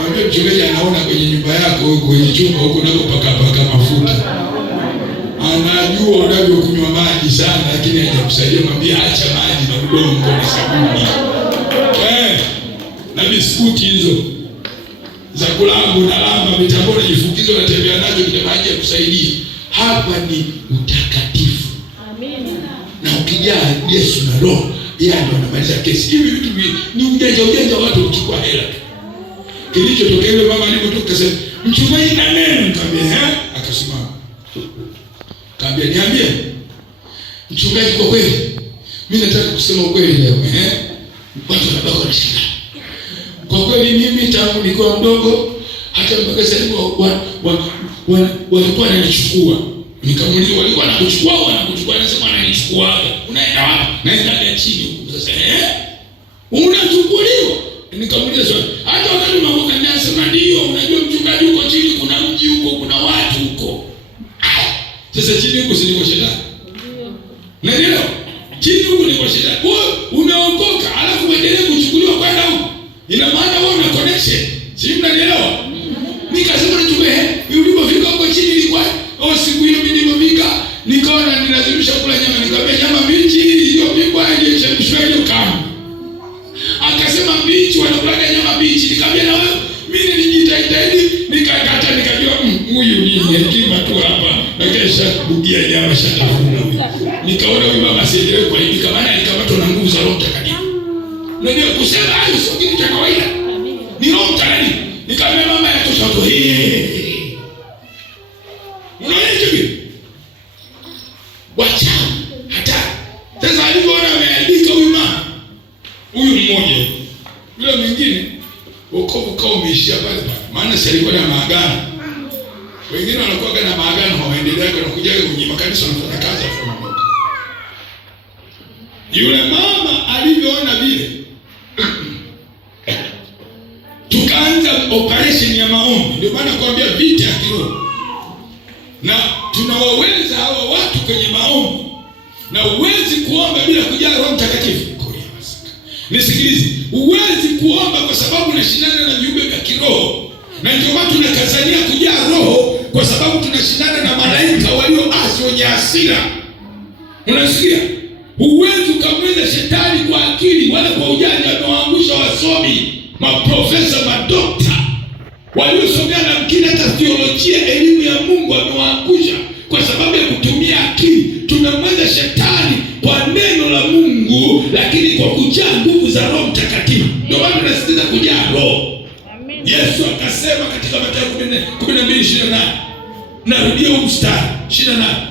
Mwambie mchungaji anaona kwenye nyumba yako huko kwenye chumba huko unapopaka mafuta. Anajua unavyokunywa maji sana lakini hajakusaidia, mwambie acha maji na udongo na sabuni. Na biskuti hizo za kulangu na lamba mitambo na jifukizo na tembea nacho kwenye maji ya kusaidia. Hapa ni utakatifu. Amina. Na ukijaa Yesu na Roho, yeye ndo anamaliza kesi. Hivi vitu ni ujanja watu kuchukua hela. Kilichotokea yule mama alipotoka akasema, "Mchungaji na neno." Nikamwambia, akasimama. Kaambia, "Niambie. Mchungaji, kwa kweli mimi nataka kusema ukweli leo." Watu wanabaki na shida. Kwa kweli mimi tangu nilikuwa mdogo hata mpaka sasa hivi walikuwa wananichukua. Nikamuuliza, walikuwa wanakuchukua? Anasema wananichukua. Unaenda wapi? Naenda chini huko. Sasa unachukuliwa. Nikamuuliza swali. Hata wakati mama anasema ndio, unajua mchungaji huko chini kuna mji huko, kuna watu huko. Sasa chini huko si niko shetani. Ndio. Naelewa. Chini huko niko shetani. Wewe umeokoka alafu uendelee kuchukuliwa kwenda huko. Ina maana wewe una connection. Si mnanielewa? Nikasema ulipofika huko chini ilikuwa siku hiyo mimi Mimi hekima tu hapa na kesha kubugia nyama shatafuna. Nikaona huyu mama asiendelee kuaibika, maana alikamatwa na nguvu za Roho Mtakatifu. Ndio kusema hayo sio kitu cha kawaida. Ni Roho Mtakatifu. Nikamwambia mama yatosha tu. Unaona hivi? Wacha hata sasa alivyoona ameandika huyu mama. Huyu mmoja. Yule mwingine wokovu kao umeishia pale pale. Maana si alikuwa na maagano. Wengine wanakuwa na maagano hawaendelea na kuja kwenye makanisa wanafanya kazi afu. Yule mama alivyoona vile tukaanza operation ya maombi. Ndio maana nakwambia vita ya kiroho. Na tunawaweza hawa watu kwenye maombi. Na uwezi kuomba bila kujaa Roho Mtakatifu. Nisikilize, uwezi kuomba kwa sababu unashindana na viumbe vya kiroho. Na ndio maana tunakazania kujaa Roho kwa sababu tunashindana na malaika walioasi wenye hasira. Unasikia? Huwezi kumweza shetani kwa akili wala kwa ujanja. Amewaangusha wasomi, maprofesa, madokta waliosomea na mkina hata theolojia, elimu ya Mungu amewaangusha kwa sababu ya kutumia akili. Tunamweza shetani kwa neno la Mungu, lakini kwa kujaa nguvu za Roho Mtakatifu. Ndio maana tunasisitiza kujaa Roho. Yesu akasema katika Mathayo 12:28. Narudia huu mstari 28.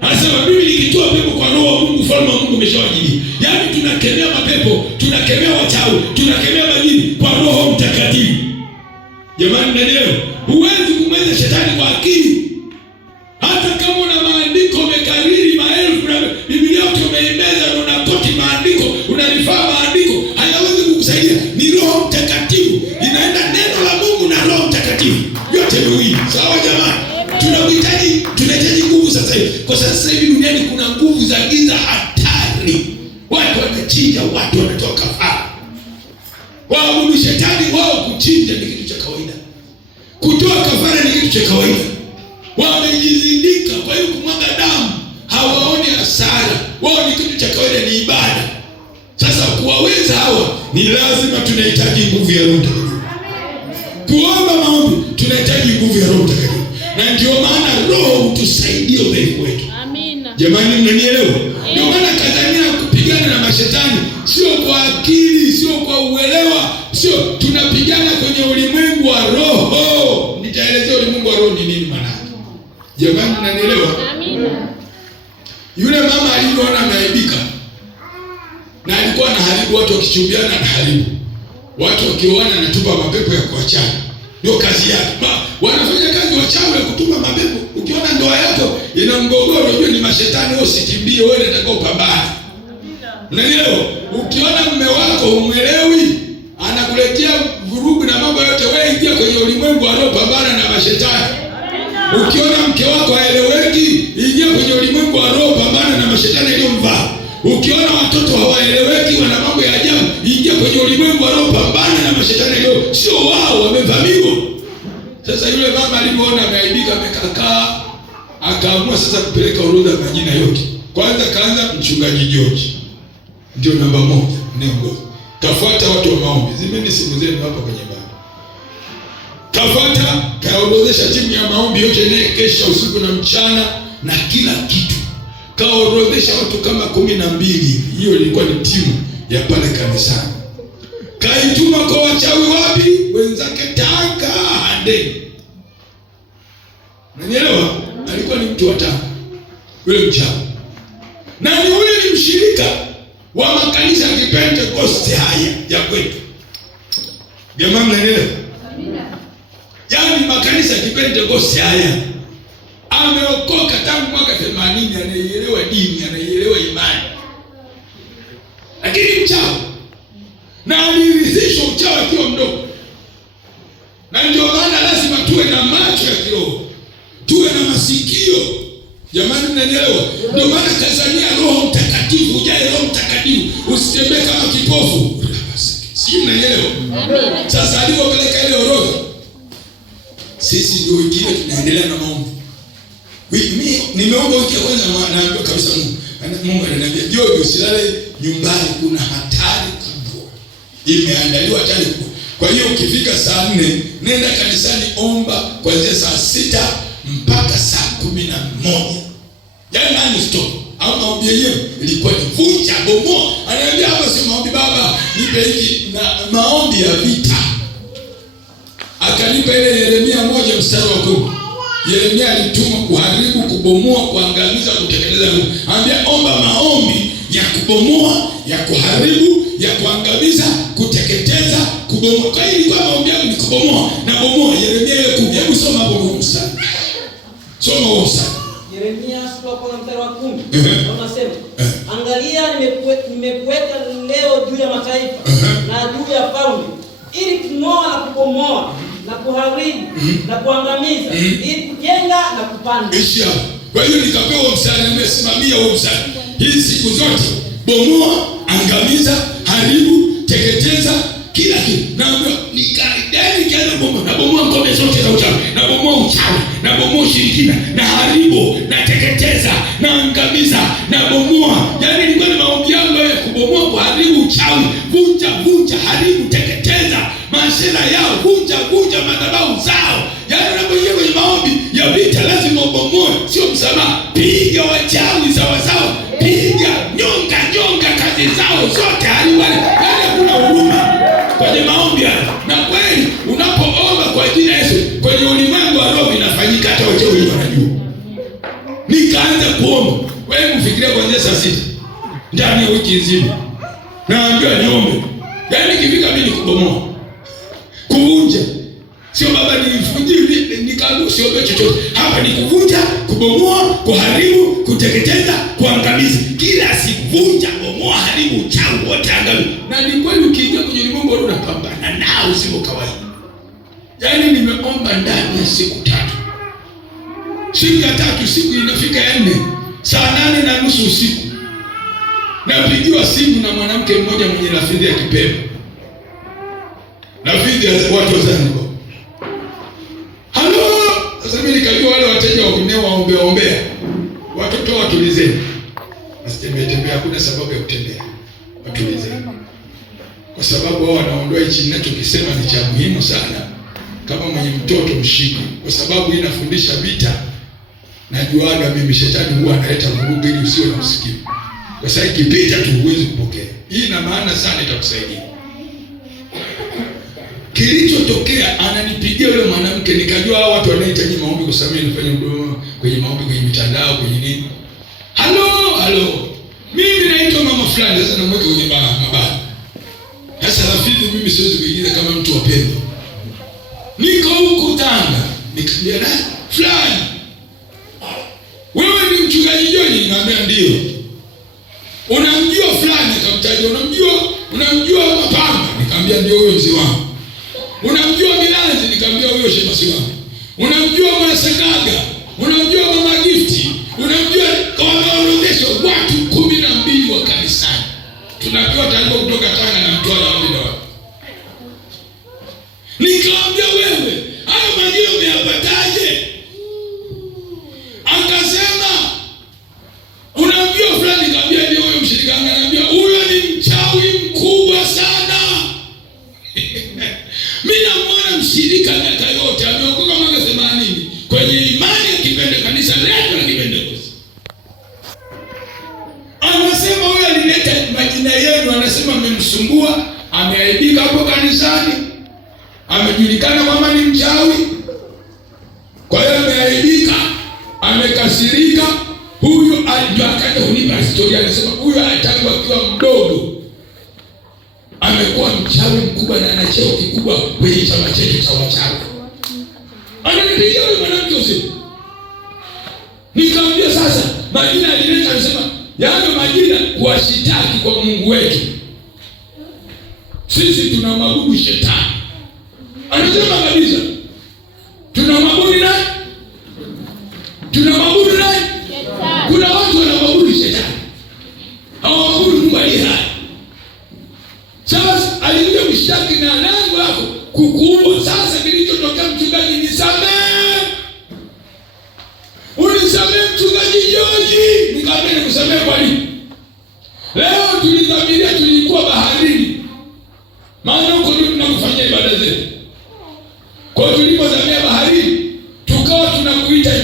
Anasema mimi nikitoa pepo kwa Roho wa Mungu, ufalme wa Mungu umeshawajilia. Yaani tunakemea mapepo, tunakemea wachawi, tunakemea majini kwa Roho Mtakatifu. Jamani, ndio huwezi kumweza shetani kwa akili. Hata kama una maandiko umekariri maelfu na Biblia yote umeimeza na unakoti maandiko, unarifaa maandiko, hayawezi kukusaidia. Ni Roho Mtakatifu. Inaenda neno la Mungu na Roho Mtakatifu. Yote miwili. Sawa jamani? Tunahitaji nguvu sasa hivi. Kwa sasa hivi duniani kuna nguvu za giza hatari. Watu wanachinja, watu wanatoa kafara. Waabudu shetani, wao kuchinja ni kitu cha kawaida. Kutoa kafara ni kitu cha kawaida. Wamejizindika, kwa hiyo kumwaga damu hawaoni hasara. Wao ni kitu cha kawaida, ni ibada. Sasa kuwaweza hawa ni lazima tunahitaji nguvu ya Roho Mtakatifu. Kuomba maombi tunahitaji nguvu ya Roho Mtakatifu. Na ndio maana Roho utusaidie udhaifu wetu. Amina. Jamani, mnanielewa? Ndio maana kazania kupigana na mashetani sio kwa akili, sio kwa uelewa, sio tunapigana kwenye ulimwengu wa roho. Nitaelezea ulimwengu wa roho ni nini maana. Jamani, mnanielewa? Amina. Yule mama alipoona ameaibika na alikuwa anaharibu watu, wakichumbiana na haribu watu, wakioana anatupa mapepo ya kuachana. Ndio kazi yake. Wanafanya kazi wachawi ya kutupa mapepo. Ukiona ndoa yako ina mgogoro, unajua ni mashetani. Wewe usikimbie, wewe unataka upambane. Unanielewa? Ukiona mume wako umwelewi, anakuletea vurugu na mambo yote, wewe ingia kwenye ulimwengu wa roho, pambana na mashetani. Ukiona mke wako haeleweki, ingia kwenye ulimwengu wa roho, pambana na mashetani aliyomvaa. Ukiona watoto hawaeleweki, wana mambo ya ajabu, ingia kwenye ulimwengu wa roho, pambana na mashetani leo. Sio wao wamevamiwa. Sasa yule mama alipoona ameaibika, amekakaa, akaamua sasa kupeleka orodha ya majina yote. Kwanza kaanza mchungaji George. Ndio namba 1, neongoza. Kafuata watu wa maombi. Zimeni simu zenu hapa kwenye baba. Kafuata, kaorodhesha timu ya maombi yote naye kesha usiku na mchana na kila kitu. Kaorodhesha watu kama 12. Hiyo ilikuwa ni timu ya pale kanisani. Kaituma kwa wachawi wapi? Wenzake Tanga, Handeni. Unanielewa? Alikuwa ni mtu wa Tanga. Yule mchawi. Na yule ni mshirika wa makanisa ya Pentecost haya ya kwetu. Jamaa, mnaelewa? Amina. Yaani makanisa ya Pentecost haya. Ameokoka tangu mwaka 80, anaielewa dini, anaielewa imani. Lakini mchawi. Na alirithishwa uchawi akiwa mdogo. Na ndio maana lazima tuwe na macho ya kiroho, tuwe na masikio. Jamani, mnanielewa? Ndio maana kazania Roho Mtakatifu, ujae Roho Mtakatifu, usitembee kama kipofu. Si mnanielewa? Sasa alipopeleka ile orodha, sisi ndio wengine tunaendelea na maombi. Mimi nimeomba wiki ya kwanza, naambiwa kabisa Mungu ananiambia, "Jojo, usilale nyumbani, kuna hatari kubwa. Imeandaliwa hatari kubwa. Kwa hiyo ukifika saa 4, nenda kanisani, omba kuanzia saa 6 mpaka saa 11. Yaani nani stop. Au maombi yenyewe ilikuwa ni vunja bomoa. Anaambia hapa si maombi baba, nipe hiki na maombi ya vita. Akanipa ile Yeremia 1:10. Yeremia alitumwa kuharibu, kubomoa, kuangamiza, kutekeleza. Anambia omba maombi ya kubomoa, ya kuharibu, ya kuangamiza, kuteketeza, kubomoa. Kwa hiyo ilikuwa maombi yangu ni kubomoa na bomoa. Yeremia ile 10. Hebu soma hapo kwa mstari. Soma huo mstari. Yeremia sura ya mstari wa 10. Unasema, angalia nimekuweka leo juu ya mataifa na juu ya falme ili kung'oa na kubomoa na kuharibu na kuangamiza, ili kujenga na kupanda. Ishia. Kwa hiyo nikapewa mstari, nimesimamia huo mstari. Hii siku zote bomoa, angamiza, haribu, teketeza, kila kitu. Na nikaenda bomoa, na bomoa ngome zote za uchawi, na bomoa uchawi, na bomoa ushirikina, na haribu, na teketeza, na angamiza, na bomoa. Yaani ilikuwa ni maombi yangu ya kubomoa, kuharibu uchawi, vunja, haribu, teketeza mashela yao, vunja madhabahu zao. Yaani unapoingia kwenye maombi ya vita lazima ubomoe, sio msamaha. Piga wachawi sawa, piga nyonga kazi zao zote, haribu. Yaani kuna huruma kwenye maombi haya. Na kweli unapoomba kwa jina la Yesu, kwenye ulimwengu wa roho inafanyika, hata wachawi wanajua. Nikaanza kuomba. Wewe mfikirie kuanzia saa 6 ndani ya wiki nzima. Naambiwa niombe. Yaani kifika mimi kubomoa, kuvunja. Sio baba nivunje nikaanza siombe chochote. Hapa ni kuvunja, kubomoa, kuharibu, kuteketeza, kuangamiza. Kila siku vunja, bomoa, haribu, uchawi wote angamiza. Na ni kweli ukiingia kwenye ulimwengu unapambana nao sio kawaida. Yaani nimeomba ndani ya siku 3. Siku ya 3, siku inafika ya 4, saa 8:30 usiku. Napigiwa simu na mwanamke mmoja mwenye lafudhi ya Kipemba. Lafudhi ya watu wa Zanzibar. Halo! Sasa mimi nikajua wale wateja wa kuneo waombea. Watoto watulizeni. Msitembea, kuna sababu ya kutembea. Watulizeni. Kwa sababu wao wanaondoa hichi ninachokisema ni cha muhimu sana. Kama mwenye mtoto mshike. Kwa sababu hii inafundisha vita. Najuaga mimi shetani huwa analeta vurugu ili usiwe na usikivu. Kwa sababu ikipita tu huwezi kupokea. Hii ina maana sana, itakusaidia. Kilichotokea, ananipigia yule mwanamke, nikajua hao watu wanahitaji maombi kwa sababu nilifanya huduma kwenye maombi kwenye mitandao kwenye nini. Halo. Mimi naitwa mama fulani, sasa namweka kwenye mabaya. Sasa rafiki mimi siwezi kuigiza kama mtu wa Pemba. Niko huko Tanga, nikamwambia na fulani, wewe ni mchungaji Joni? Nikamwambia ndio. Unamjua fulani? Akamtaja. Unamjua Mapamba? Nikamwambia ndio, huyo mzee wangu. Unamjua Milanzi? Nikamwambia huyo shemasi wangu. Unamjua Mwasagaga? Unamjua Mama Gifti? Unamjua? Kawaorodhesha watu 12 wa kanisani. Tunapewa taarifa kutoka Tanga na Mtwara wa Mbinda. Nikamwambia wewe, hayo majina umeyapataje? Akasema unamjua fulani? Nikamwambia ndio, huyo mshirika. Ananiambia huyo ni mchawi mkubwa sana. Mimi namuona mshirika miaka yote ameokoka mwaka 80 kwenye imani ya Kipende, kanisa letu la Kipentekoste. Anasema huyo alileta majina yenu, anasema mmemsumbua, ameaibika hapo kanisani, amejulikana kama ni mchawi. Kwa hiyo ameaibika, amekasirika. Huyo akaja kunipa historia, anasema huyo tangu akiwa mdogo amekuwa mchawi mkubwa na ana cheo kikubwa kwenye chama chetu cha wachawi. Ananipigia yule mwanamke usiku. Nikamwambia sasa majina alileta, anasema yale majina kuwashitaki kwa Mungu wetu. Sisi tunamwabudu shetani. Anasema kabisa, tunamwabudu nani? Tunamwabudu nani? Kuna watu wanamwabudu shetani, hawaabudu Mungu aliye hai. Sasa alikuja mshtaki na lengo lako kukuua. Sasa kilichotokea, mchungaji, nisamehe. Unisamehe mchungaji George. Nikamwambia nikusamehe kwa nini? Leo tulidhamiria, tulikuwa baharini. Maana huko ndio tunakufanyia ibada zetu. Kwa hiyo tulipozamia baharini, tukawa tunakuita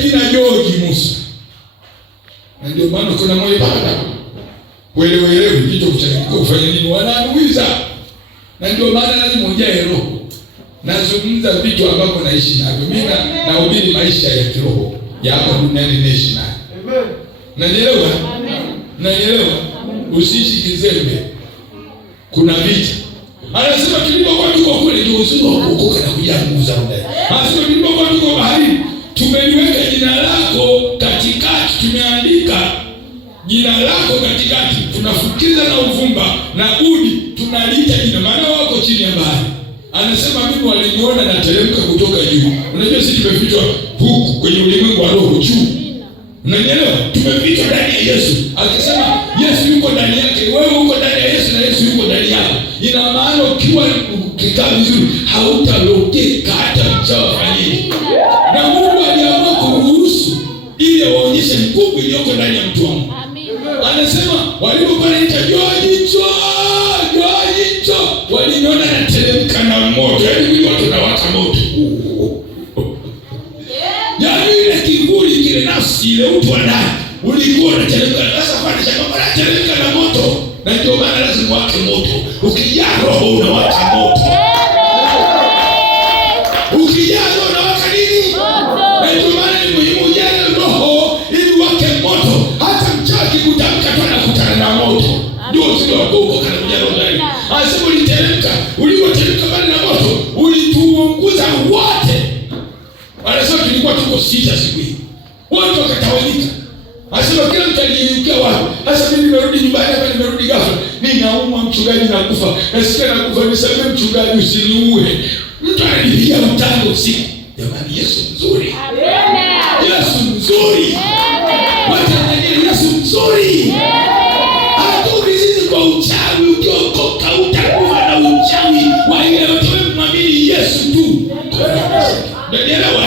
kufanya nini? Wananuiza. Na ndio maana lazima ujae roho. Nazungumza vitu ambavyo naishi navyo. Mimi nahubiri maisha ya kiroho ya hapa duniani naishi nayo. Amen. Unanielewa? Amen. Unanielewa? Usiishi kizembe. Kuna vita. Anasema tulipokuwa tuko kule ndio uzuri wa kuokoka na kujaa nguvu za ndani. Anasema tulipokuwa tuko baharini, tumeliweka jina lako katikati, tumeandika jina lako katikati, tunafukiza na uvumba na udi, tunaliita jina, maana wako chini ya bahari. Anasema mimi waliniona na teremka kutoka juu. Unajua sisi tumefichwa huku kwenye ulimwengu wa roho juu. Unanielewa? Tumefichwa ndani ya Yesu. Akisema Yesu yuko ndani yake, wewe uko ndani ya Yesu na Yesu yuko ndani yako. Ina maana ukiwa ukikaa vizuri hautalokeka hata mchawi afanyeni. Na Mungu aliamua kuruhusu ili aonyeshe nguvu iliyoko ndani ya mtu wangu. Anasema walipokuwa wanaita Joajicho, waliniona nateremka na moto. Yaani mwili watu unawaka moto. Yaani ile kiburi kile nafsi ile utu wa ndani ulikuwa unateremka. Sasa fanya kama unateremka na moto. Na ndio maana lazima wake moto. Ukijaa roho unawaka moto. Ukijaa roho unawaka nini? Moto. Na ndio maana ni muhimu ujae roho ili wake moto. Hata mchawi kutamka tu anakutana na moto. Ndio sio wako kana kujaa roho ndani. Anasema uliteremka, ulipoteremka mbali na moto, ulituunguza wote. Anasema tulikuwa tuko 6 siku hii. Wote wakatawanyika. Anasema kila mtu aliinukia wapi? Sasa mimi nimerudi nyumbani hapa, nimerudi ghafla. Ninaumwa, mchungaji nakufa. Nasikia nakufa, nisamehe mchungaji usiniue. Mtu ananipigia mtango usiku. Jamani, Yesu mzuri. Amen. Yesu mzuri. Amen. Watanzania, Yesu mzuri. Hatuulizi kwa uchawi, ukiokoka utakufa na uchawi. Wale wote mwamini Yesu tu. Unanielewa?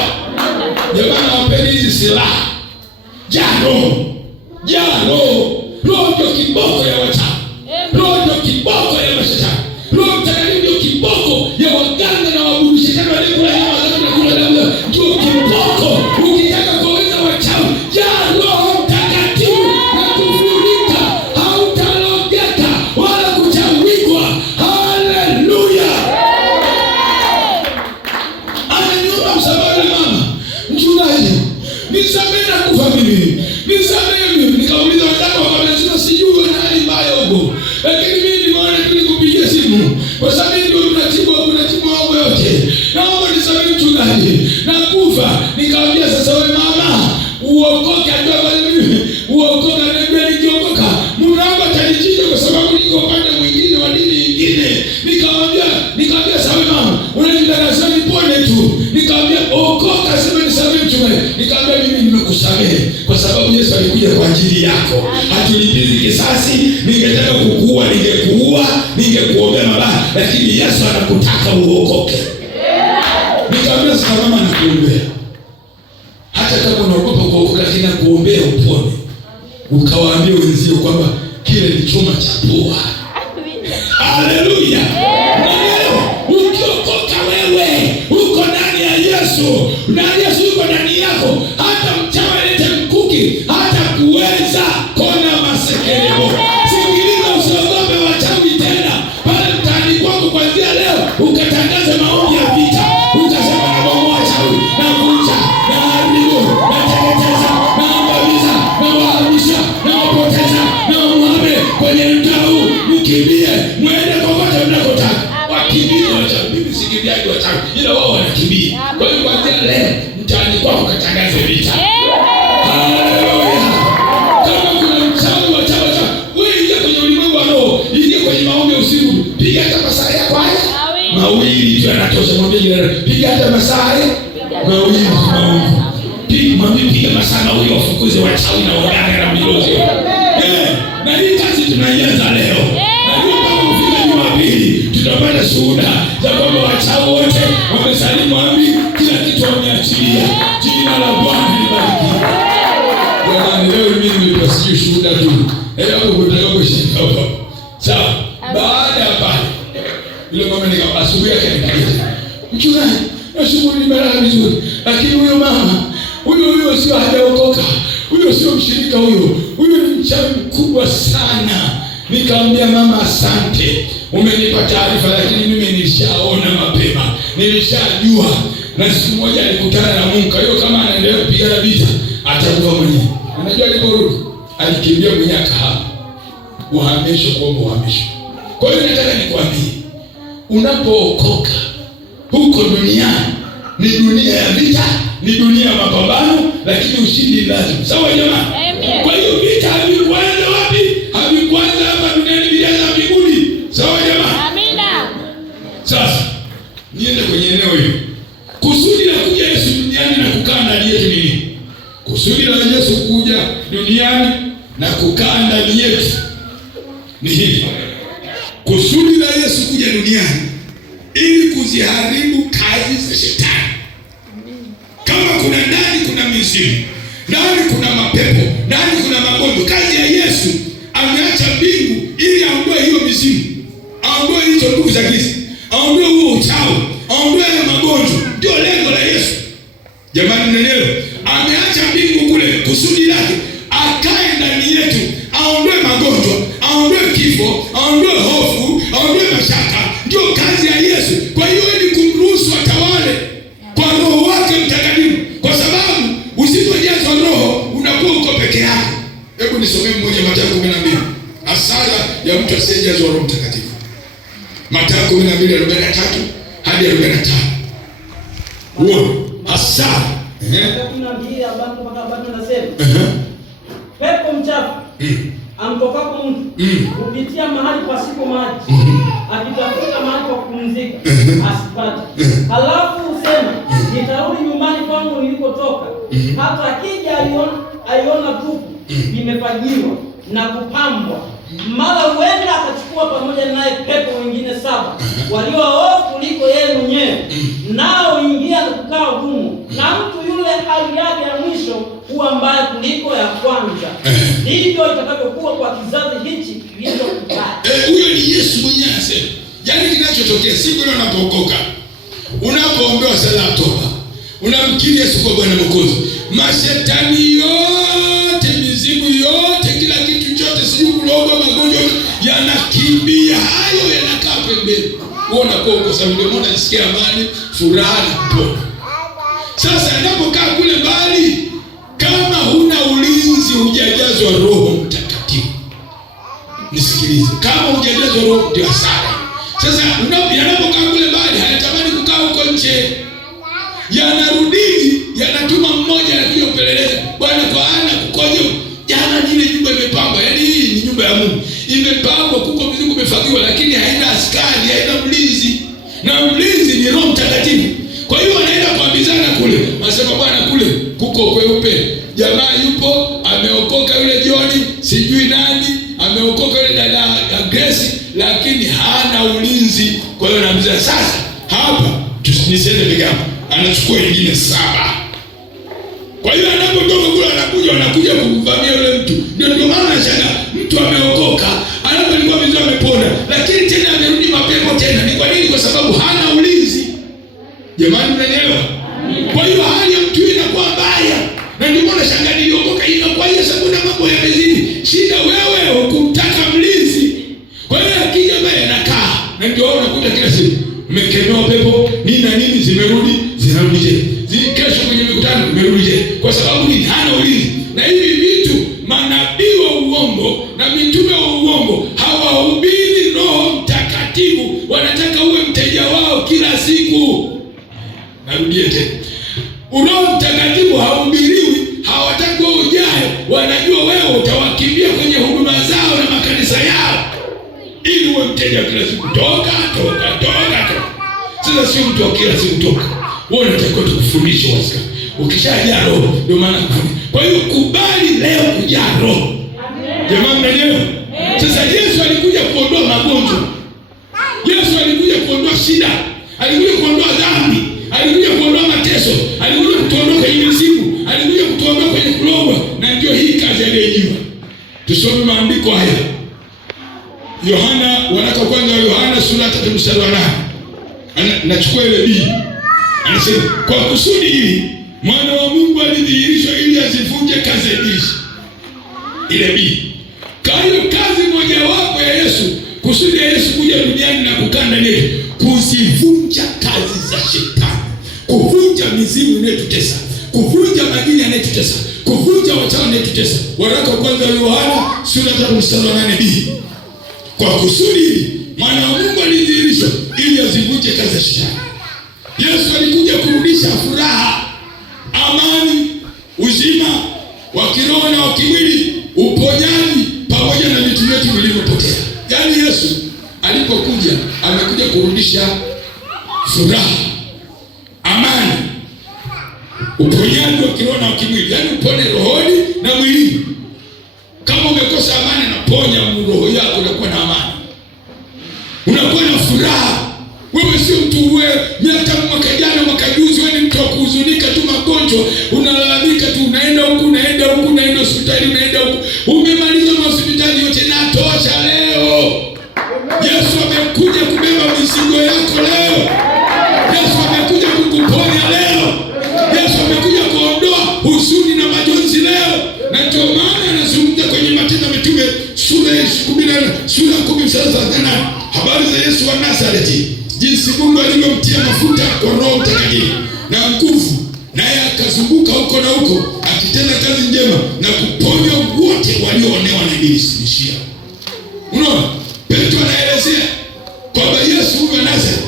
Jamani, wapeni hizi silaha. Jano. Roho ndio kiboko ya wachawi. Roho ndio kiboko ya mashetani. Roho Mtakatifu ndio kiboko ya waganga na waabudu shetani waliokula nyama na kula damu. Ndio kiboko. Ukitaka kuweza wachawi, Roho Mtakatifu na kufurika, hautalogeka wala kuchawikwa. Haleluya. Ananiomba msamaha mama. Mchungaji, nisamehe na kufa mimi. Nisamehe mimi. Nikauliza wenzangu wakasema sijui wana hali mbaya huko. Lakini mimi nimeona tu nikupigia simu. Kwa sababu ndio tunatibu mambo yote. Naomba nisamehe mchungaji. Na kufa. Nikamwambia sasa wewe mama, uokoke hata mimi. Uokoke na nikiokoka. Mungu atanichinja kwa sababu niko upande mwingine wa dini nyingine. Nikamwambia sasa wewe mama, unajidanganya nipone tu. Nikamwambia okoka, sema nisamehe mchungaji. Nikamwambia mimi nimekusamehe kwa sababu Yesu alikuja kwa ajili yako. Hatulipizi kisasi. Ningetaka kukuua, ningekuua, ningekuombea mabaya, lakini Yesu anakutaka uokoke. Nikamwambia sasa mama, nakuombea. Hata kama unaogopa kuokoka, lakini nakuombea upone. Ukawaambia wenzio kwamba kile ni chuma cha pua. Haleluya. Ukiokoka wewe uko ndani ya Yesu, na Yesu yuko ndani yako. Hata mchawi alete mkuki hata kuweza kona masekelebo. Sikiliza, usiogope wachawi tena. Pale mtaani kwako kuanzia leo ukatangaza maombi ya vita. Utasema na Mungu wachawi, na vunja, na haribu, na teketeza, na angamiza, na wahamisha, na wapoteza, na muhame kwenye mtau. Mkimbie, mwende kokote mnakotaka. Wakimbie wachawi. Mimi sikimbiaji wachawi, ila wao wanakimbia. Kwa hiyo kuanzia leo mtaani kwako katangaze vita. Haleluya. Kama kuna mchawi wachawi, wewe ingia kwenye ulimwengu wa roho, ingia kwenye maombi usiku. Piga hata masaa yako haya mawili tu yanatosha. Mwambie jirani, piga hata masaa haya mawili maombi. Piga masaa mawili wafukuze wachawi na waganga na milozi. Na hii kazi tunaianza leo. Na hiyo mpaka kufika Jumapili tutapata shuhuda za kwamba wachawi wote wamesalimu amri, kila kitu wameachilia. Jina la Bwana libarikiwe. Jamani, leo mimi nimepasikia shuhuda tu. Hapo kutaka kushika hapo. Sawa. Baada ya pale ile mama asubuhi yake nikaita. Mchungaji, nashukuru nimelala vizuri. Lakini huyo mama, huyo sio hajaokoka. Huyo sio mshirika huyo. Huyo ni mchawi mkubwa sana. Nikamwambia mama, asante, umenipa taarifa, lakini mimi nilishaona mapema, nilishajua. Na siku moja alikutana na Mungu. Hiyo kama anaendelea kupigana vita atakuwa mwenyewe. Unajua aliporudi alikimbia mwenyewe akahama uhamisho, kuomba uhamisho. Kwa hiyo nataka nikwambie, unapookoka huko duniani ni dunia ya vita, ni dunia ya mapambano, lakini ushindi lazima. Sawa jamani? Kwa hiyo vita havikuanza wapi? Havikuanza hapa duniani, vilianza mbinguni. Sawa jamani? Amina. Sasa niende kwenye eneo hilo. Kusudi la kuja Yesu duniani na kukaa ndani yetu ni nini? Kusudi la Yesu kuja duniani na kukaa ndani yetu ni hili. Kusudi la Yesu kuja duniani ili kuziharibu kazi za shetani. Kama kuna ndani kuna mizimu, ndani kuna mapepo, ndani kuna magonjwa, kazi ya Yesu ameacha mbingu ili aondoe hiyo mizimu, aondoe hizo nguvu za giza, aondoe huo uchawi, aondoe magonjwa. Ndio lengo la Yesu. Jamani, mnaelewa? Ameacha mbingu kule, kusudi lake akae ndani yetu, aondoe magonjwa, aondoe kifo, aondoe hofu, aondoe mashaka. Ndio kazi ya Yesu. Kwa hiyo ni kumruhusu atawale kwa Roho wake Mtakatifu, kwa sababu usipojazwa Roho unakuwa uko peke yako. Hebu nisomee mmoja, Mathayo 12, hasara ya mtu asiyejazwa Roho Mtakatifu. Mathayo 12:43 hadi 45. Huo hasara. Tunaambia abantu mpaka nasema. Pepo mchafu amtokapo mtu kupitia mahali pasipo maji, akitafuta mahali pa kupumzika asipate. Halafu usema, nitarudi nyumbani kwangu nilikotoka. Hata akija aiona tupu imefagiwa na kupambwa, mara huenda akachukua pamoja naye pepo wengine 7 walio waovu kuliko yeye mwenyewe, nao ingia na kukaa humo, na mtu yule hali yake ya mwisho huwa mbaya kuliko ya kwanza. Ndivyo itakavyokuwa kwa kizazi hichi kilicho kibaya. Huyo ni Yesu mwenyewe anasema. Yaani kinachotokea siku ile unapookoka, unapoombewa sala ya toba, unamkiri Yesu kwa Bwana Mwokozi, mashetani yote, mizimu yote, kila kitu chote, sijui kuloga, magonjwa yanakimbia, hayo yanakaa pembeni. Wewe unakuwa uko sawa, ndio maana unasikia amani, furaha na kupona. Sasa unapokaa kule mbali, kama huna ulinzi, hujajazwa Roho Mtakatifu. Nisikilize, kama hujajazwa Roho ndio hasara. Sasa unapokaa kule mbali, hayatamani kukaa huko nje. Yanarudi, yanatuma mmoja anakuja kupeleleza. Bwana, kwa ana kukoje? Jana ile nyumba imepangwa. Yaani hii ni nyumba ya Mungu. Imepangwa, kuko mizigo imefagiwa, lakini haina askari, haina mlinzi. Na mlinzi ni Roho Mtakatifu. Kwa hiyo wanaenda kuambizana kule. Wanasema, Bwana, kule kuko kweupe. Jamaa yupo, ameokoka yule Joni, sijui nani, ameokoka yule dada Grace, lakini hana ulinzi. Kwa hiyo naambia sasa, hapa tusinisende vigamo. Anachukua wengine 7. Kwa hiyo anapotoka kule anakuja kumvamia yule mtu. Ndio maana anashangaa, mtu ameokoka, alikuwa vizuri, amepona, lakini tena amerudi mapepo tena. Ni kwa nini? Kwa sababu hana ulinzi. Jamani, mnaelewa? Kwa hiyo hali ya mtu inakuwa mbaya. Na ndio maana shangaa niliokoka inakuwa hiyo, sababu na mambo yamezidi. Shida wewe hukumtaka mlinzi. Kwa hiyo akija mbaya anakaa. Na ndio unakuta kila siku umekemewa pepo, nini na nini, zinarudi je. Kesho kwenye mikutano zimerudi je. Kwa sababu ni hana ulinzi. Na hivi vitu, manabii wa uongo na mitume wa uongo hawahubiri Roho Mtakatifu. Wanataka uwe mteja wao kila siku. Narudie tena. Roho Mtakatifu hahubiriwi, hawataki wewe ujae. Wanajua wewe utawakimbia kwenye huduma zao na makanisa yao, ili uwe mteja kila siku. Toka. Sasa sio mtu wa kila siku toka. Wewe unatakiwa tukufundishe wasa. Ukishajaa Roho, ndio maana. Kwa hiyo kubali leo kujaa Roho. Jamani, mnaelewa? Sasa Yesu alikuja kuondoa magonjwa. Yesu alikuja kuondoa shida. Alikuja kuondoa dhambi. Alikuja kuondoa mateso. Alikuja kutuondoa kwenye mizimu. Alikuja kutuondoa kwenye kulogwa. Na ndio hii kazi aliyoijiwa. Tusome maandiko haya. Waraka wa kwanza wa Yohana sura 3:8. Nachukua ile B. Anasema, kwa kusudi hili mwana wa Mungu alidhihirishwa ili azivunje kazi hizi. Ile B. Kwa hiyo kazi moja wapo ya Kusudi ya Yesu kuja duniani na kukaa ndani yetu, kuzivunja kazi za shetani, kuvunja mizimu inayotutesa, kuvunja majini yanayotutesa, kuvunja wachawi wanayotutesa. Waraka wa kwanza wa Yohana sura ya 3:8b. Kwa kusudi hili mwana wa Mungu alidhihirishwa ili azivunje kazi za shetani. Yesu alikuja kurudisha furaha, amani, uzima wa kiroho na wa kimwili, uponyaji pamoja na vitu vyote vilivyopotea. Yaani Yesu alipokuja amekuja kurudisha furaha, amani, uponyaji wa kiroho na wa kimwili. Yaani upone rohoni na mwilini. Kama umekosa amani, naponya roho yako, unakuwa na amani, unakuwa na furaha. Wewe sio mtu miaka mwaka jana mwaka juzi, wewe ni mtu wa kuhuzunika tu, magonjwa, unalalamika tu, unaenda huku unaenda hospitali unaenda huku, umemaliza hospitali yote. Natosha leo. Yesu amekuja kubeba mizigo yako leo. Yesu amekuja kukuponya leo. Yesu amekuja kuondoa huzuni na majonzi leo. Na ndio maana anazungumza kwenye Matendo ya Mitume sura ya 10 habari za Yesu wa Nazareti, jinsi Mungu alivyomtia mafuta kwa Roho Mtakatifu na nguvu, naye akazunguka huko na huko akitenda kazi njema na kuponya wote walioonewa na ibilisi. Unaona, Petro anaelezea kwamba Yesu huyo Nazareti,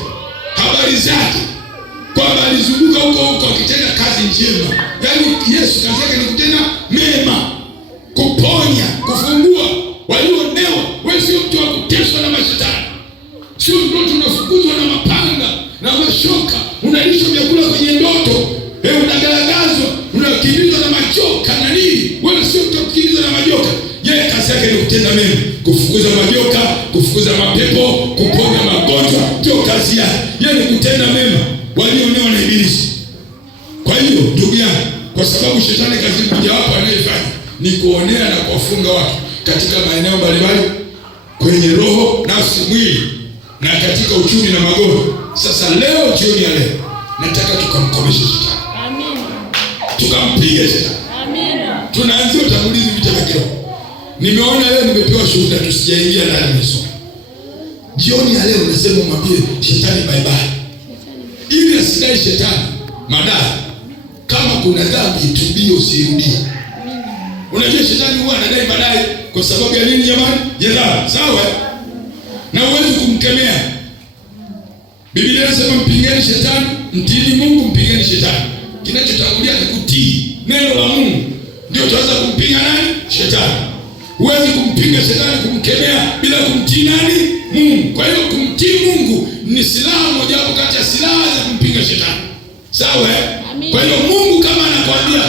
habari zake kwamba alizunguka huko akitenda kazi njema. Yaani Yesu kazi yake ni kutenda mema, kuponya, kufungua walioonewa. Wewe sio mtu wa kuteswa na mashetani. Sio ndoto unafukuzwa na mapanga na mashoka, unalishwa vyakula kwenye ndoto, unagaragazwa, unakimbizwa na majoka na nini. Wewe sio mtu kukimbizwa na majoka. Yeye kazi yake ni kutenda mema, kufukuza majoka, kufukuza mapepo, kuponya magonjwa, ndio kazi yake. Yeye ni kutenda mema walionewa na ibilisi. Kwa hiyo ndugu yangu, kwa sababu shetani kazi mojawapo anayofanya ni kuonea na kuwafunga watu katika maeneo mbalimbali, kwenye roho, nafsi, mwili na katika uchumi na magonjwa. Sasa leo, jioni ya leo, nataka tukamkomeshe shetani. Amina. Tukampige shetani. Amina. Tunaanzia utangulizi vita vya kiroho. Nimeona leo nimepewa shuhuda, tusijaingia ndani msomo. Jioni ya leo nasema mwambie shetani bye bye. Ili asidai shetani madai. Kama kuna dhambi itubie, usirudie. Unajua shetani huwa anadai madai kwa sababu ya nini jamani? Ya dhambi. Sawa? Na uwezi kumkemea. Biblia inasema mpingeni shetani, mtiini Mungu, mpingeni shetani. Kinachotangulia ni kutii neno la Mungu. Ndio tuanza kumpinga nani? Shetani. Huwezi kumpinga shetani, kumkemea bila kumtii nani? Mungu. Kwa hiyo kumtii Mungu ni silaha mojawapo kati ya silaha za kumpinga shetani. Sawa? Kwa hiyo Mungu kama anakuambia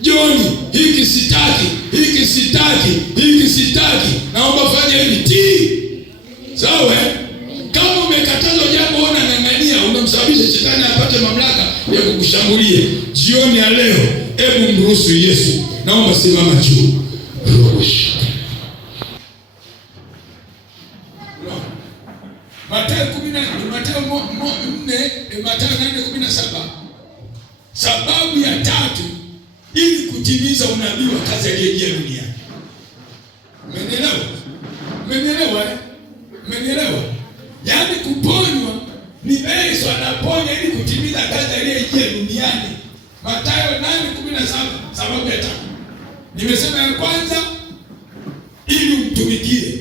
Joni, hiki sitaki, hiki sitaki, hiki sitaki, naomba fanya hivi, tii. Sawa? Kama umekataza jambo, ona ng'ang'ania, unamsababisha shetani apate mamlaka ya kukushambulia. Jioni ya leo, hebu mruhusu Yesu. Naomba simama juu. Mathayo 4:17. Sababu ya tatu ili kutimiza unabii wa kazi aliyejia duniani. Umenielewa? Yaani kuponywa ni Yesu anaponya ili kutimiza kazi aliyejia duniani. Mathayo 8:17, sababu ya tatu. Nimesema ya kwanza ili umtumikie.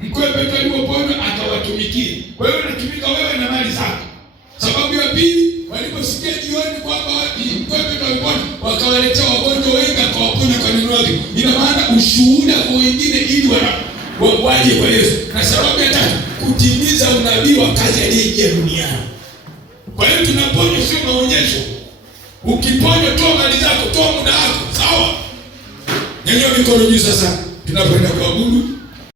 Mkwe Petro alipoponywa akawatumikie. Kwa hiyo unatumika wewe na mali zako. Sababu ya pili, waliposikia jioni kwamba Mkwe Petro aliponywa, wakawaletea wagonjwa wengi akawaponya kwa neno lake. Ina maana ushuhuda kwa wengine ili waje kwa Yesu. Na sababu ya tatu, kutimiza unabii wa kazi aliyejia duniani. Kwa hiyo tunaponywa sio maonyesho. Ukiponywa toa mali zako, toa muda wako. Sawa? Nyanyua mikono juu sasa tunapoenda kuabudu.